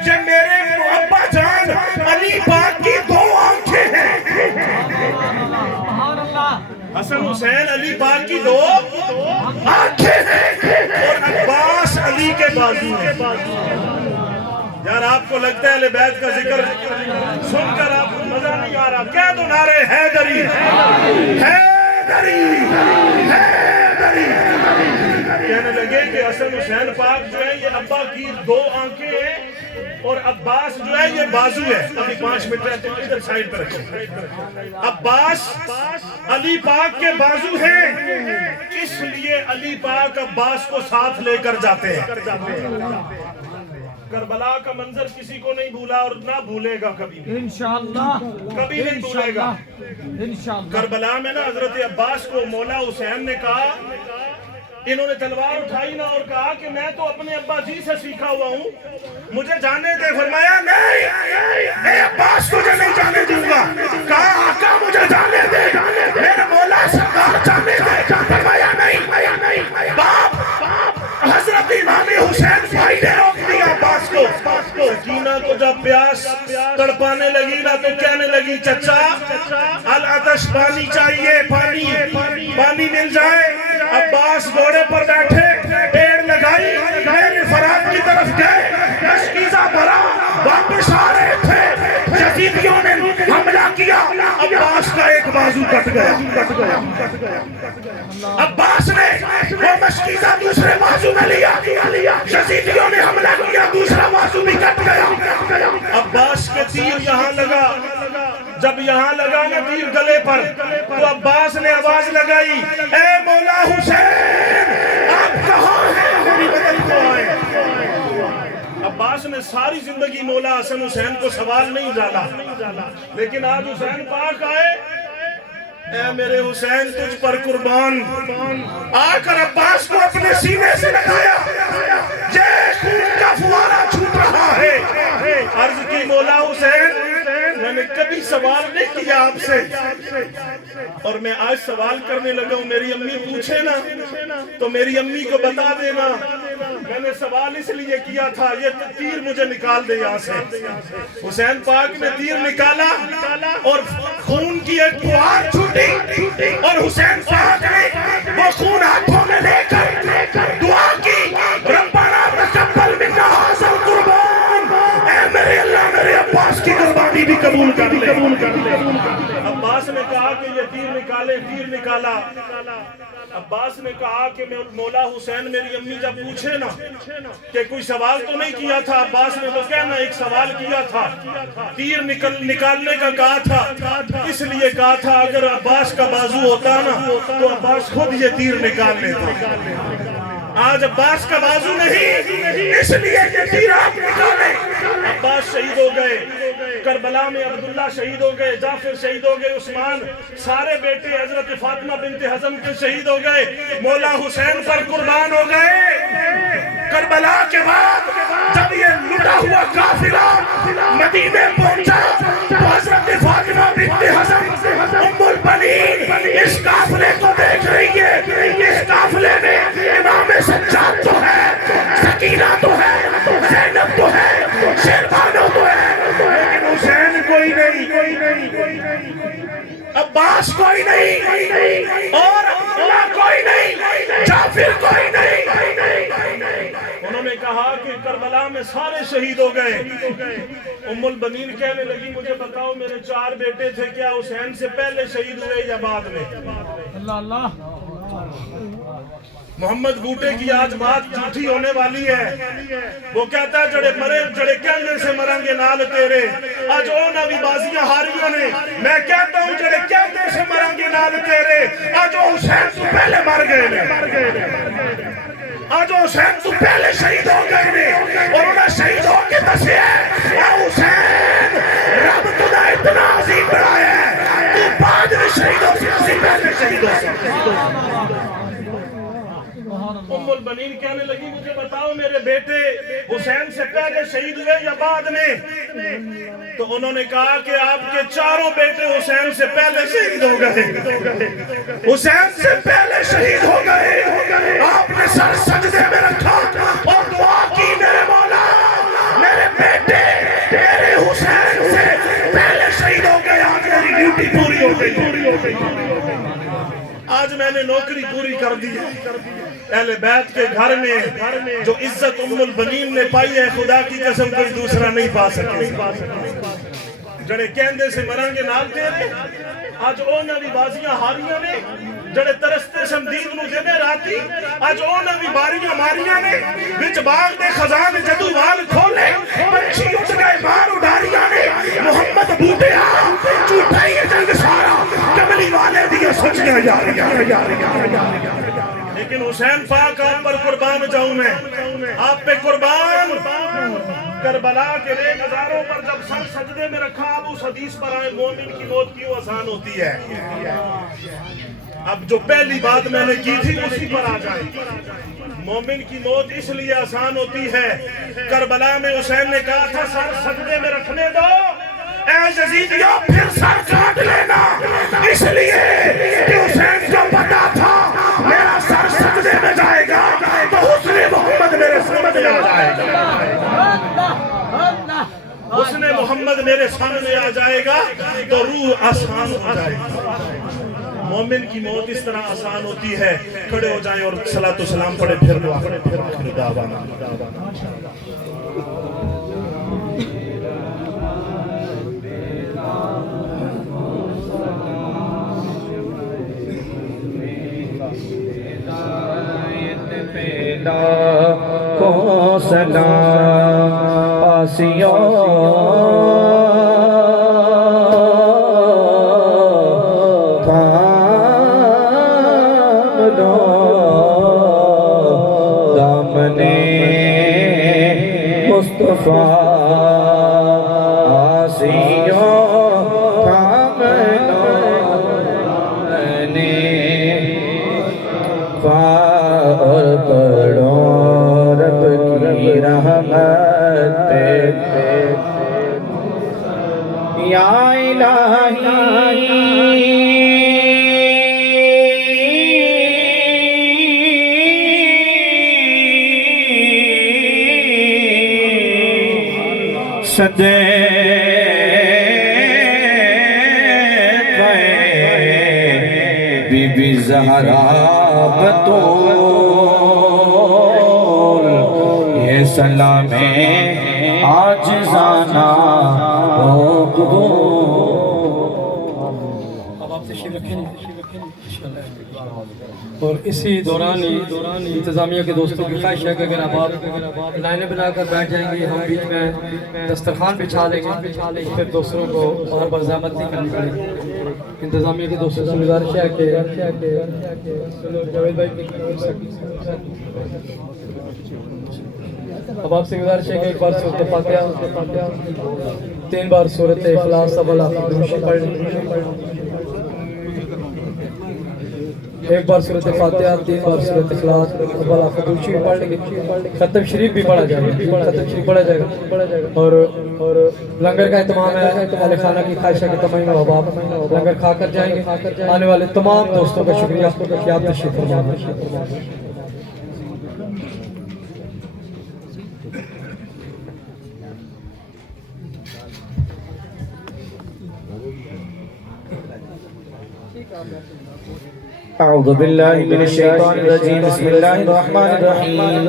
یہ میرے ابا جان علی پاک کی 2 آنکھیں ہیں۔ حسن حسین علی پاک کی 2 آنکھیں ہیں اور عباس علی کے بازو ہیں۔ یار آپ کو لگتا ہے اہل بیت کا ذکر سن کر آپ کو مزہ نہیں آ رہا؟ کہہ دو نعرے حیدری حیدری حیدری۔ کہنے لگے کہ حسن حسین پاک جو ہے یہ ابا کی 2 آنکھیں ہیں اور عباس جو ہے یہ بازو ہے۔ ابھی 5 منٹ رہتے ہیں، ادھر سائڈ پر رکھیں۔ عباس علی پاک کے بازو ہیں، اس لیے علی پاک عباس کو ساتھ لے کر جاتے ہیں۔ کربلا کا منظر کسی کو نہیں بھولا اور نہ بھولے گا کبھی بھی، انشاءاللہ کبھی نہیں بھولے گا۔ انشاءاللہ کربلا میں نا حضرت عباس کو مولا حسین نے کہا، انہوں نے تلوار اٹھائی نا اور کہا کہ میں تو اپنے ابا جی سے سیکھا ہوا ہوں، مجھے جانے دے۔ فرمایا نہیں، میں عباس تجھے نہیں جانے دوں گا۔ کہا آقا مجھے جانے دے، میرے مولا سرکار جانے دے۔ فرمایا نہیں، باپ حضرت امام حسین بھائی نے روک دیا عباس کو۔ سکینہ کو جب پیاس تڑپانے لگی نا تو کہنے لگی چچا العطش پانی چاہیے، پانی مل جائے۔ عباس گھوڑے پر بیٹھے، پیڑ لگائی، میرے فرات کی طرف گئے، مشکیزہ بھرا، واپس آ رہے تھے، یزیدیوں نے حملہ کیا، عباس کا ایک بازو کٹ گیا۔ عباس نے وہ مشکیزہ دوسرے بازو میں لیا، یزیدیوں نے حملہ کیا، دوسرا بازو بھی کٹ گیا۔ عباس کے تیر یہاں لگا، جب یہاں لگا نا تیر گلے پر تو عباس نے آواز لگائی، اے مولا حسین آپ کہاں ہیں، ہمیں بدل کو آئے۔ عباس نے ساری زندگی مولا حسن حسین کو سوال نہیں ڈالا، لیکن آج حسین پاک آئے، اے میرے حسین تجھ پر قربان، آ کر عباس کو اپنے سینے سے لگایا، یہ خون کا فوارہ چھوٹ رہا ہے۔ عرض کی مولا حسین میں نے کبھی سوال نہیں کیا آپ سے، اور میں آج سوال کرنے لگا ہوں، میری امی پوچھے نا تو میری امی کو بتا دینا میں نے سوال اس لیے کیا تھا، یہ تیر مجھے نکال دے یہاں سے۔ حسین پاک نے تیر نکالا اور خون کی ایک فوار چھوٹی، اور حسین پاک نے وہ خون ہاتھوں میں لے کر دعا کی، ربنا تقبل منا ھذا القربان، اے میرے اللہ میرے عباس کی قربانی بھی قبول کر لے۔ عباس نے کہا کہ یہ تیر نکالے، تیر نکالا۔ عباس نے کہا کہ مولا حسین میری امی جب پوچھے نا کہ کوئی سوال تو نہیں کیا تھا، عباس نے تو کہنا ایک سوال کیا تھا، تیر نکالنے کا کہا تھا، اس لیے کہا تھا اگر عباس کا بازو ہوتا نا تو عباس خود یہ تیر نکال لیتا۔ آج عباس کا بازو نہیں، اس لیے یہ تیر آپ نکالے۔ عباس شہید ہو گئے، کربلا میں عبداللہ شہید ہو گئے، جعفر شہید ہو گئے، عثمان، سارے بیٹے حضرت فاطمہ بنت حزم کے شہید ہو گئے، مولا حسین پر قربان ہو گئے۔ کربلا کے بعد جب یہ لٹا ہوا قافلہ مدینے پہنچا تو حضرت فاطمہ بنت حزم ام البنین اس قافلے کو دیکھ رہی ہے، اس قافلے میں امام سجاد تو ہے، سکینہ تو ہے، زینب تو ہے، شیربانو تو ہے، لیکن حسین کوئی نہیں، عباس کوئی نہیں، اور عبداللہ کوئی نہیں، جعفر کوئی نہیں۔ انہوں نے کہا کہ کربلا میں سارے شہید ہو گئے۔ ام البنین کہنے لگی مجھے بتاؤ میرے 4 بیٹے تھے، کیا حسین سے پہلے شہید ہوئے یا بعد میں؟ اللہ محمد بوٹے کی آج بات جھوٹی ہونے والی ہے، وہ کہتا ہے جڑے مرے جڑے کہنے سے مریں گے نال تیرے، آج اونا بھی بازیاں ہاریوں نے، میں کہتا ہوں جڑے کہنے سے مریں گے نال تیرے، آج حسین تو پہلے مر گئے، آج حسین تو پہلے شہید ہو گئے نے، اور انہیں شہید ہو کے دسے ہے اے حسین رب تُدھا اتنا عظیم بڑھایا ہے، تو بعد میں شہید ہو سے پہلے شہید ہو سے۔ ام البنین کہنے لگی مجھے بتاؤ میرے بیٹے حسین سے پہلے شہید ہوئے یا بعد میں؟ تو انہوں نے کہا کہ آپ کے 4 بیٹے حسین سے پہلے شہید ہو گئے، حسین سے پہلے شہید ہو گئے۔ آپ نے سر سجدے میں رکھا اور دعا کی میرے مولا میرے بیٹے میرے حسین سے پہلے شہید ہو گئے، آج میری ڈیوٹی پوری ہو گئی، آج میں نے نوکری پوری کر دی ہے۔ اہل بیت کے گھر میں جو عزت ام البنین نے پائی ہے خدا کی قسم کوئی دوسرا نہیں پا سکے۔ جڑے کہندے سے مرانگے نال تیرے، آج اونا بھی بازیاں ہاریاں نے، جڑے ترستے سمدید نو جنے راتی، آج اونا بھی باریاں ماریاں نے، بچ باغ دے خزان جدو وال کھولے، پنچھی اٹھ گئے مار اڈاریاں نے، محمد بوٹے جھوٹا ہی جنگ سارا، کملی والے دیا سچیاں جا رہی۔ لیکن حسین پاک آپ پر قربان جاؤں میں، آپ پہ قربان کربلا کے ریگزاروں پر جب سر سجدے میں رکھا، اب اس حدیث پر آئے مومن کی موت کیوں آسان ہوتی ہے؟ اب جو پہلی بات میں نے کی تھی اسی پر آ جائے. مومن کی موت اس لیے آسان ہوتی ہے، کربلا میں حسین نے کہا تھا سر سجدے میں رکھنے دو، اے یزیدیو پھر سر کاٹ لینا، اس لیے کہ حسین کو پتا تھا میرا سر سجدے میں جائے گا تو حسن محمد میرے سامنے آ جائے گا، حسن محمد میرے سامنے آ جائے گا تو روح آسان ہو جائے گا. مومن کی موت اس طرح آسان ہوتی ہے. کھڑے ہو جائیں اور صلاۃ و سلام پڑھے، پھر دعا کریں. کو سلام آسیوں مصطفیٰ آسیوں تھام لو اور پڑھو رب کی رحمت یا الہی صدے بی بی زہرا بطول یہ سلام عاجزانہ اب آپ تشریف رکھیں. اور اسی دوران انتظامیہ کے دوستوں کی خواہش ہے کہ اگر آپ لائنیں بنا کر بیٹھ جائیں گے، ہم بیچ میں دسترخوان بچھا لیں گے، پھر دوسروں کو بار بار زحمت نہیں کرنی پڑے گی. انتظامیہ کے دوستوں سے گزارش ہے کہ اب آپ سے گزارش ہے کہ ایک بار سورۃ فاتحہ 3 بار سورۃ اخلاص اول آخر درود پڑھ لیں. ایک بار سورۃ فاتحہ 3 بار سورۃ اخلاص اول آخر درود پڑھ لیں گے. ختم شریف بھی پڑھا جائے گا، ختم شریف پڑھا جائے گا. اور لنگر کا اہتمام ہے. اہل خانہ کی خواہش ہے کہ تمام احباب لنگر کھا کر جائیں گے. آنے والے تمام دوستوں کا شکریہ کہ آپ تشریف فرمائیں. اعوذ باللہ من الشیطان الرجیم بسم اللہ الرحمن الرحیم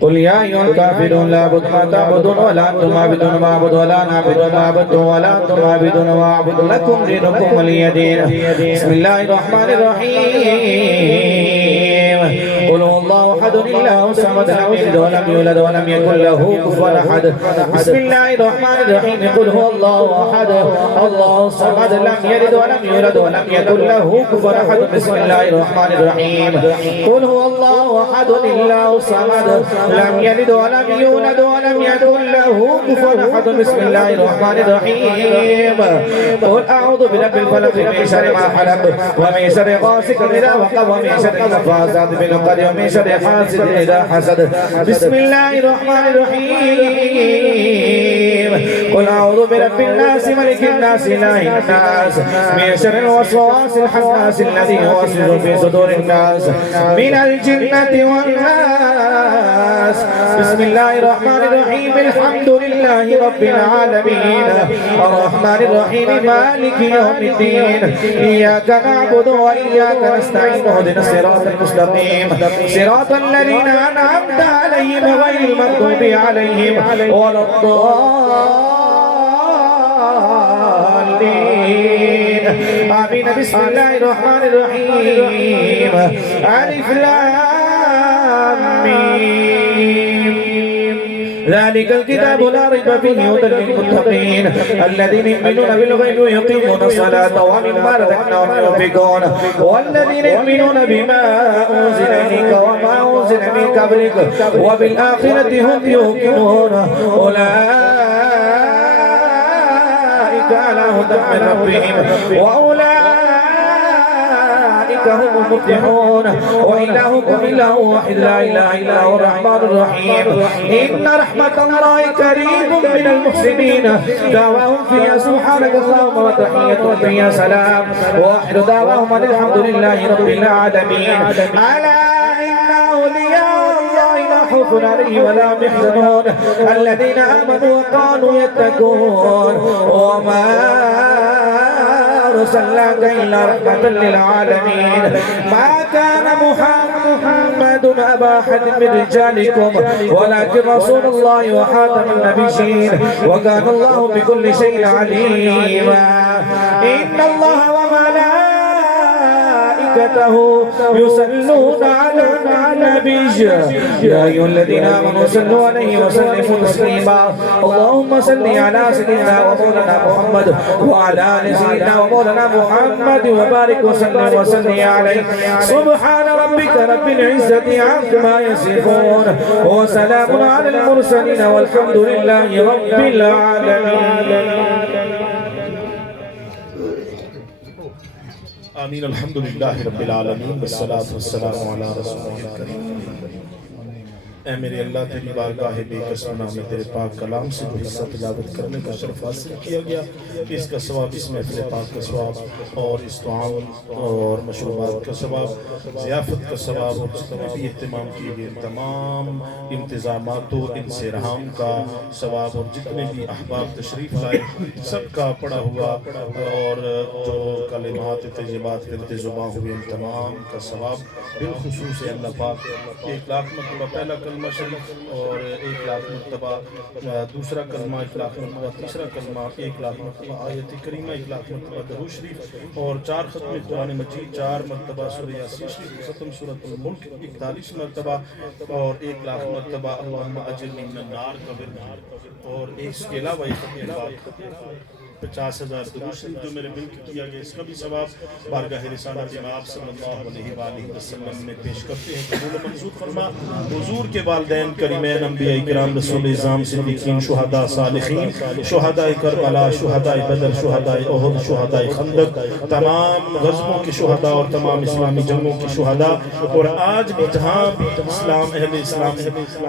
قل یا ایھا الکافرون لا اعبد ما تعبدون ولا انتم عابدون ما اعبد ولا انا اعبد ما عبدتم ولا انتم عابدون ما اعبد لكم دينكم ولي دين. بسم الله الرحمن الرحيم قل هو الله احد الله الصمد لم يلد ولم يولد ولم يكن له كفوا احد. بسم الله الرحمن الرحيم قل هو الله احد الله الصمد لم يلد ولم يولد ولم يكن له كفوا احد. بسم الله الرحمن الرحيم قل هو الله احد الله الصمد لم يلد ولم يولد ولم يكن له كفوا احد. بسم الله الرحمن الرحيم قل اعوذ برب الفلق من شر ما خلق ومن شر غاسق اذا وقب ومن شر النفاثات في العقد ومن شر حاسد اذا حسد. بسم الله الرحمن الرحيم قل اعوذ برب الناس ملك الناس اله الناس من شر الوسواس الخناس الذي يوسوس في صدور الناس من الجنة والناس. بسم الله الرحمن الرحيم الحمد لله رب العالمين الرحمن الرحيم مالك يوم الدين إياك نعبد وإياك نستعين اهدنا الصراط المستقيم صراط الذين أنعمت عليهم غير المغضوب عليهم ولا الضالين آمين. بسم الله الرحمن الرحيم ألف لام ميم ذلك الكتاب لا ريب فيه هدى للمتقين الذين يؤمنون بالغيب ويقيمون الصلاة ومما رزقناهم ينفقون والذين يؤمنون بما أنزل إليك وما أنزل أنزل من قبلك وبالآخرة هم يوقنون أولئك على هدى من ربهم وأولئك هم المفلحون وإلهكم إله واحد لا إله إلا هو الرحمن الرحيم إن رحمة الله قريب من المحسنين دعواهم فيها سبحانك اللهم وتحيتهم فيها سلام وآخر دعواهم أن الحمد لله رب العالمين ألا إن أولياء الله لا خوف عليهم ولا هم يحزنون الذين آمنوا وكانوا يتقون وما أرسلناك إلا رحمة للعالمين ما كان محمد أبا أحد من رجالكم ولكن رسول الله وخاتم النبيين وكان الله بكل شيء عليما إن الله وملائكته يصلون على النبي يا أيها الذين آمنوا صلوا عليه وسلموا تسليما اللهم صل على سيدنا ومولانا محمد وعلى آل سيدنا ومولانا محمد وبارك وسلم عليه سبحان ربك رب العزة عما يصفون وسلام على المرسلين والحمد لله رب العالمين آمین الحمدللہ رب العالمین والصلاة والسلام علی رسول کریم اے میرے اللہ تیری بارگاہ بے قسم نام تیرے پاک کلام سے جو حصہ تلاوت کرنے کا شرف حاصل کیا گیا اس کا ثواب اس محفل پاک کا ثواب اور اس طعام اور مشروبات کا ثواب ضیافت کا ثواب اور جتنے بھی اہتمام کیے گئے تمام انتظامات و انصرام کا ثواب اور جتنے بھی احباب تشریف لائے سب کا پڑھا ہوا اور جو کلمات طیبات پھرتے زباں ہوئے ان تمام کا ثواب بالخصوص اللہ پاک 1 لاکھ مرتبہ پہلا کلمہ شریف اور 1 لاکھ مرتبہ دوسرا کلمہ 1 لاکھ مرتبہ تیسرا کلمہ 1 لاکھ مرتبہ آیت کریمہ 1 لاکھ مرتبہ درود شریف اور 4 ختم قرآن مجید 4 مرتبہ سورہ یاسین شریف ختم سورۃ الملک 41 مرتبہ اور 1 لاکھ مرتبہ اللہم اجرنی من النار کا ورد اور اس کے علاوہ 50,000 درود شریف جو میرے مل کے کیا گیا اس کا بھی ثواب بارگاہ رسالہ جناب صلی اللہ علیہ وآلہ وسلم میں پیش کرتے ہیں قبول و منظور فرما حضور کے والدین کریمین انبیاء کرام رسول اعظام صدیقین شہداء صالحین شہداء کربلا شہداء بدر شہداء احد شہداء خندق تمام غزووں کے شہداء اور تمام اسلامی جنگوں کے شہداء اور آج بھی جہاں بھی اسلام اہل اسلام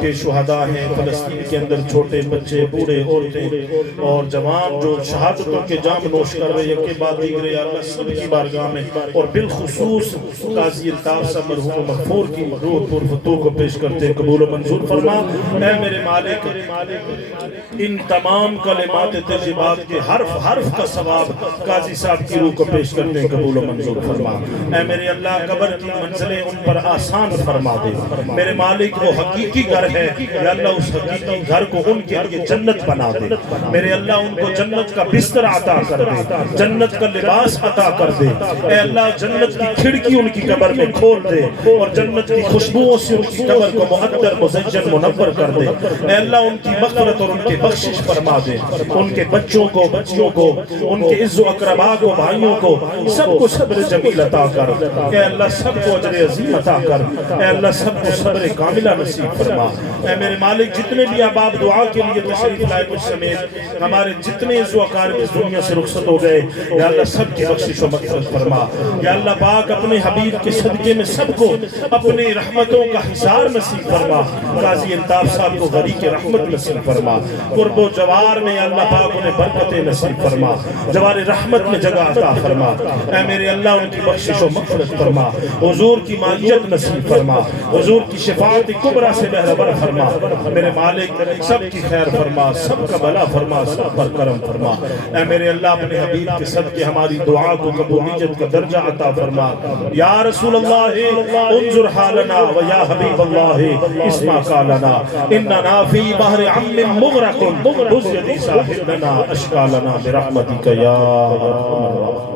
کے شہداء ہیں فلسطین کے اندر چھوٹے بچے بوڑھے عورتیں اور جوان جو شہادتوں کے جام نوش کر رہے ہیں کہ بعد دیگرے یا اللہ سب کی بارگاہ میں اور بالخصوص قاضی الطاف صاحب مرحوم مغفور کی روح پر فتوح کو پیش کرتے ہیں قبول و منظور فرما اے میرے مالک ان تمام کلمات طیبات کے حرف کا ثواب قاضی صاحب کی روح کو پیش کرتے ہیں قبول و منظور فرما اے میرے اللہ قبر کی منزلیں ان پر آسان فرما دے میرے مالک وہ حقیقی گھر ہے یا اللہ اس حقیقی گھر کو ان کے لیے جنت بنا دے میرے اللہ ان کو جنت کا بستر عطا کر دے جنت کا لباس عطا کر دے اے اللہ جنت کی کھڑکی ان کی قبر میں کھول دے اور جنت کی خوشبوؤں سے ان کی قبر کو معطر مزین منور کر دے اے اللہ ان کی مغفرت اور ان کے بخشش فرما دے ان کے بچوں کو بچیوں کو ان کے عز و اقربا کو بھائیوں کو سب کو صبر جمیل عطا کر اے اللہ سب کو اجر عظیم عطا کر اے اللہ سب کو صبر کاملہ نصیب فرما اے میرے مالک جتنے بھی احباب دعا کے لیے تشریف لائے مجھ سمیت ہمارے جتنے عز و اقارب اس دنیا سے رخصت ہو گئے یا اللہ سب کی بخشش و مغفرت فرما یا اللہ پاک اپنے حبیب کے صدقے میں سب کو اپنی رحمتوں کا حصار نصیب فرما قاضی الطاف صاحب کو غریق رحمت نصیب فرما قرب و جوار میں یا اللہ پاک انہیں برکت نصیب فرما جوار رحمت میں جگہ عطا فرما اے میرے اللہ ان کی بخشش و مغفرت فرما حضور کی معیت نصیب فرما حضور کی شفاعت کبریٰ سے بہربر فرما میرے مالک سب کی خیر فرما سب کا بھلا فرما سب پر کرم فرما اے میرے اللہ اپنے حبیب کے صدقے ہماری دعا کو قبولیت کا درجہ عطا فرما یا رسول اللہ انظر حالنا و یا حبیب اللہ اسمع قالنا اننا فی بحر عم مغرق بزیدی ساحلنا اشکالنا برحمتک یا ارحم الراحمین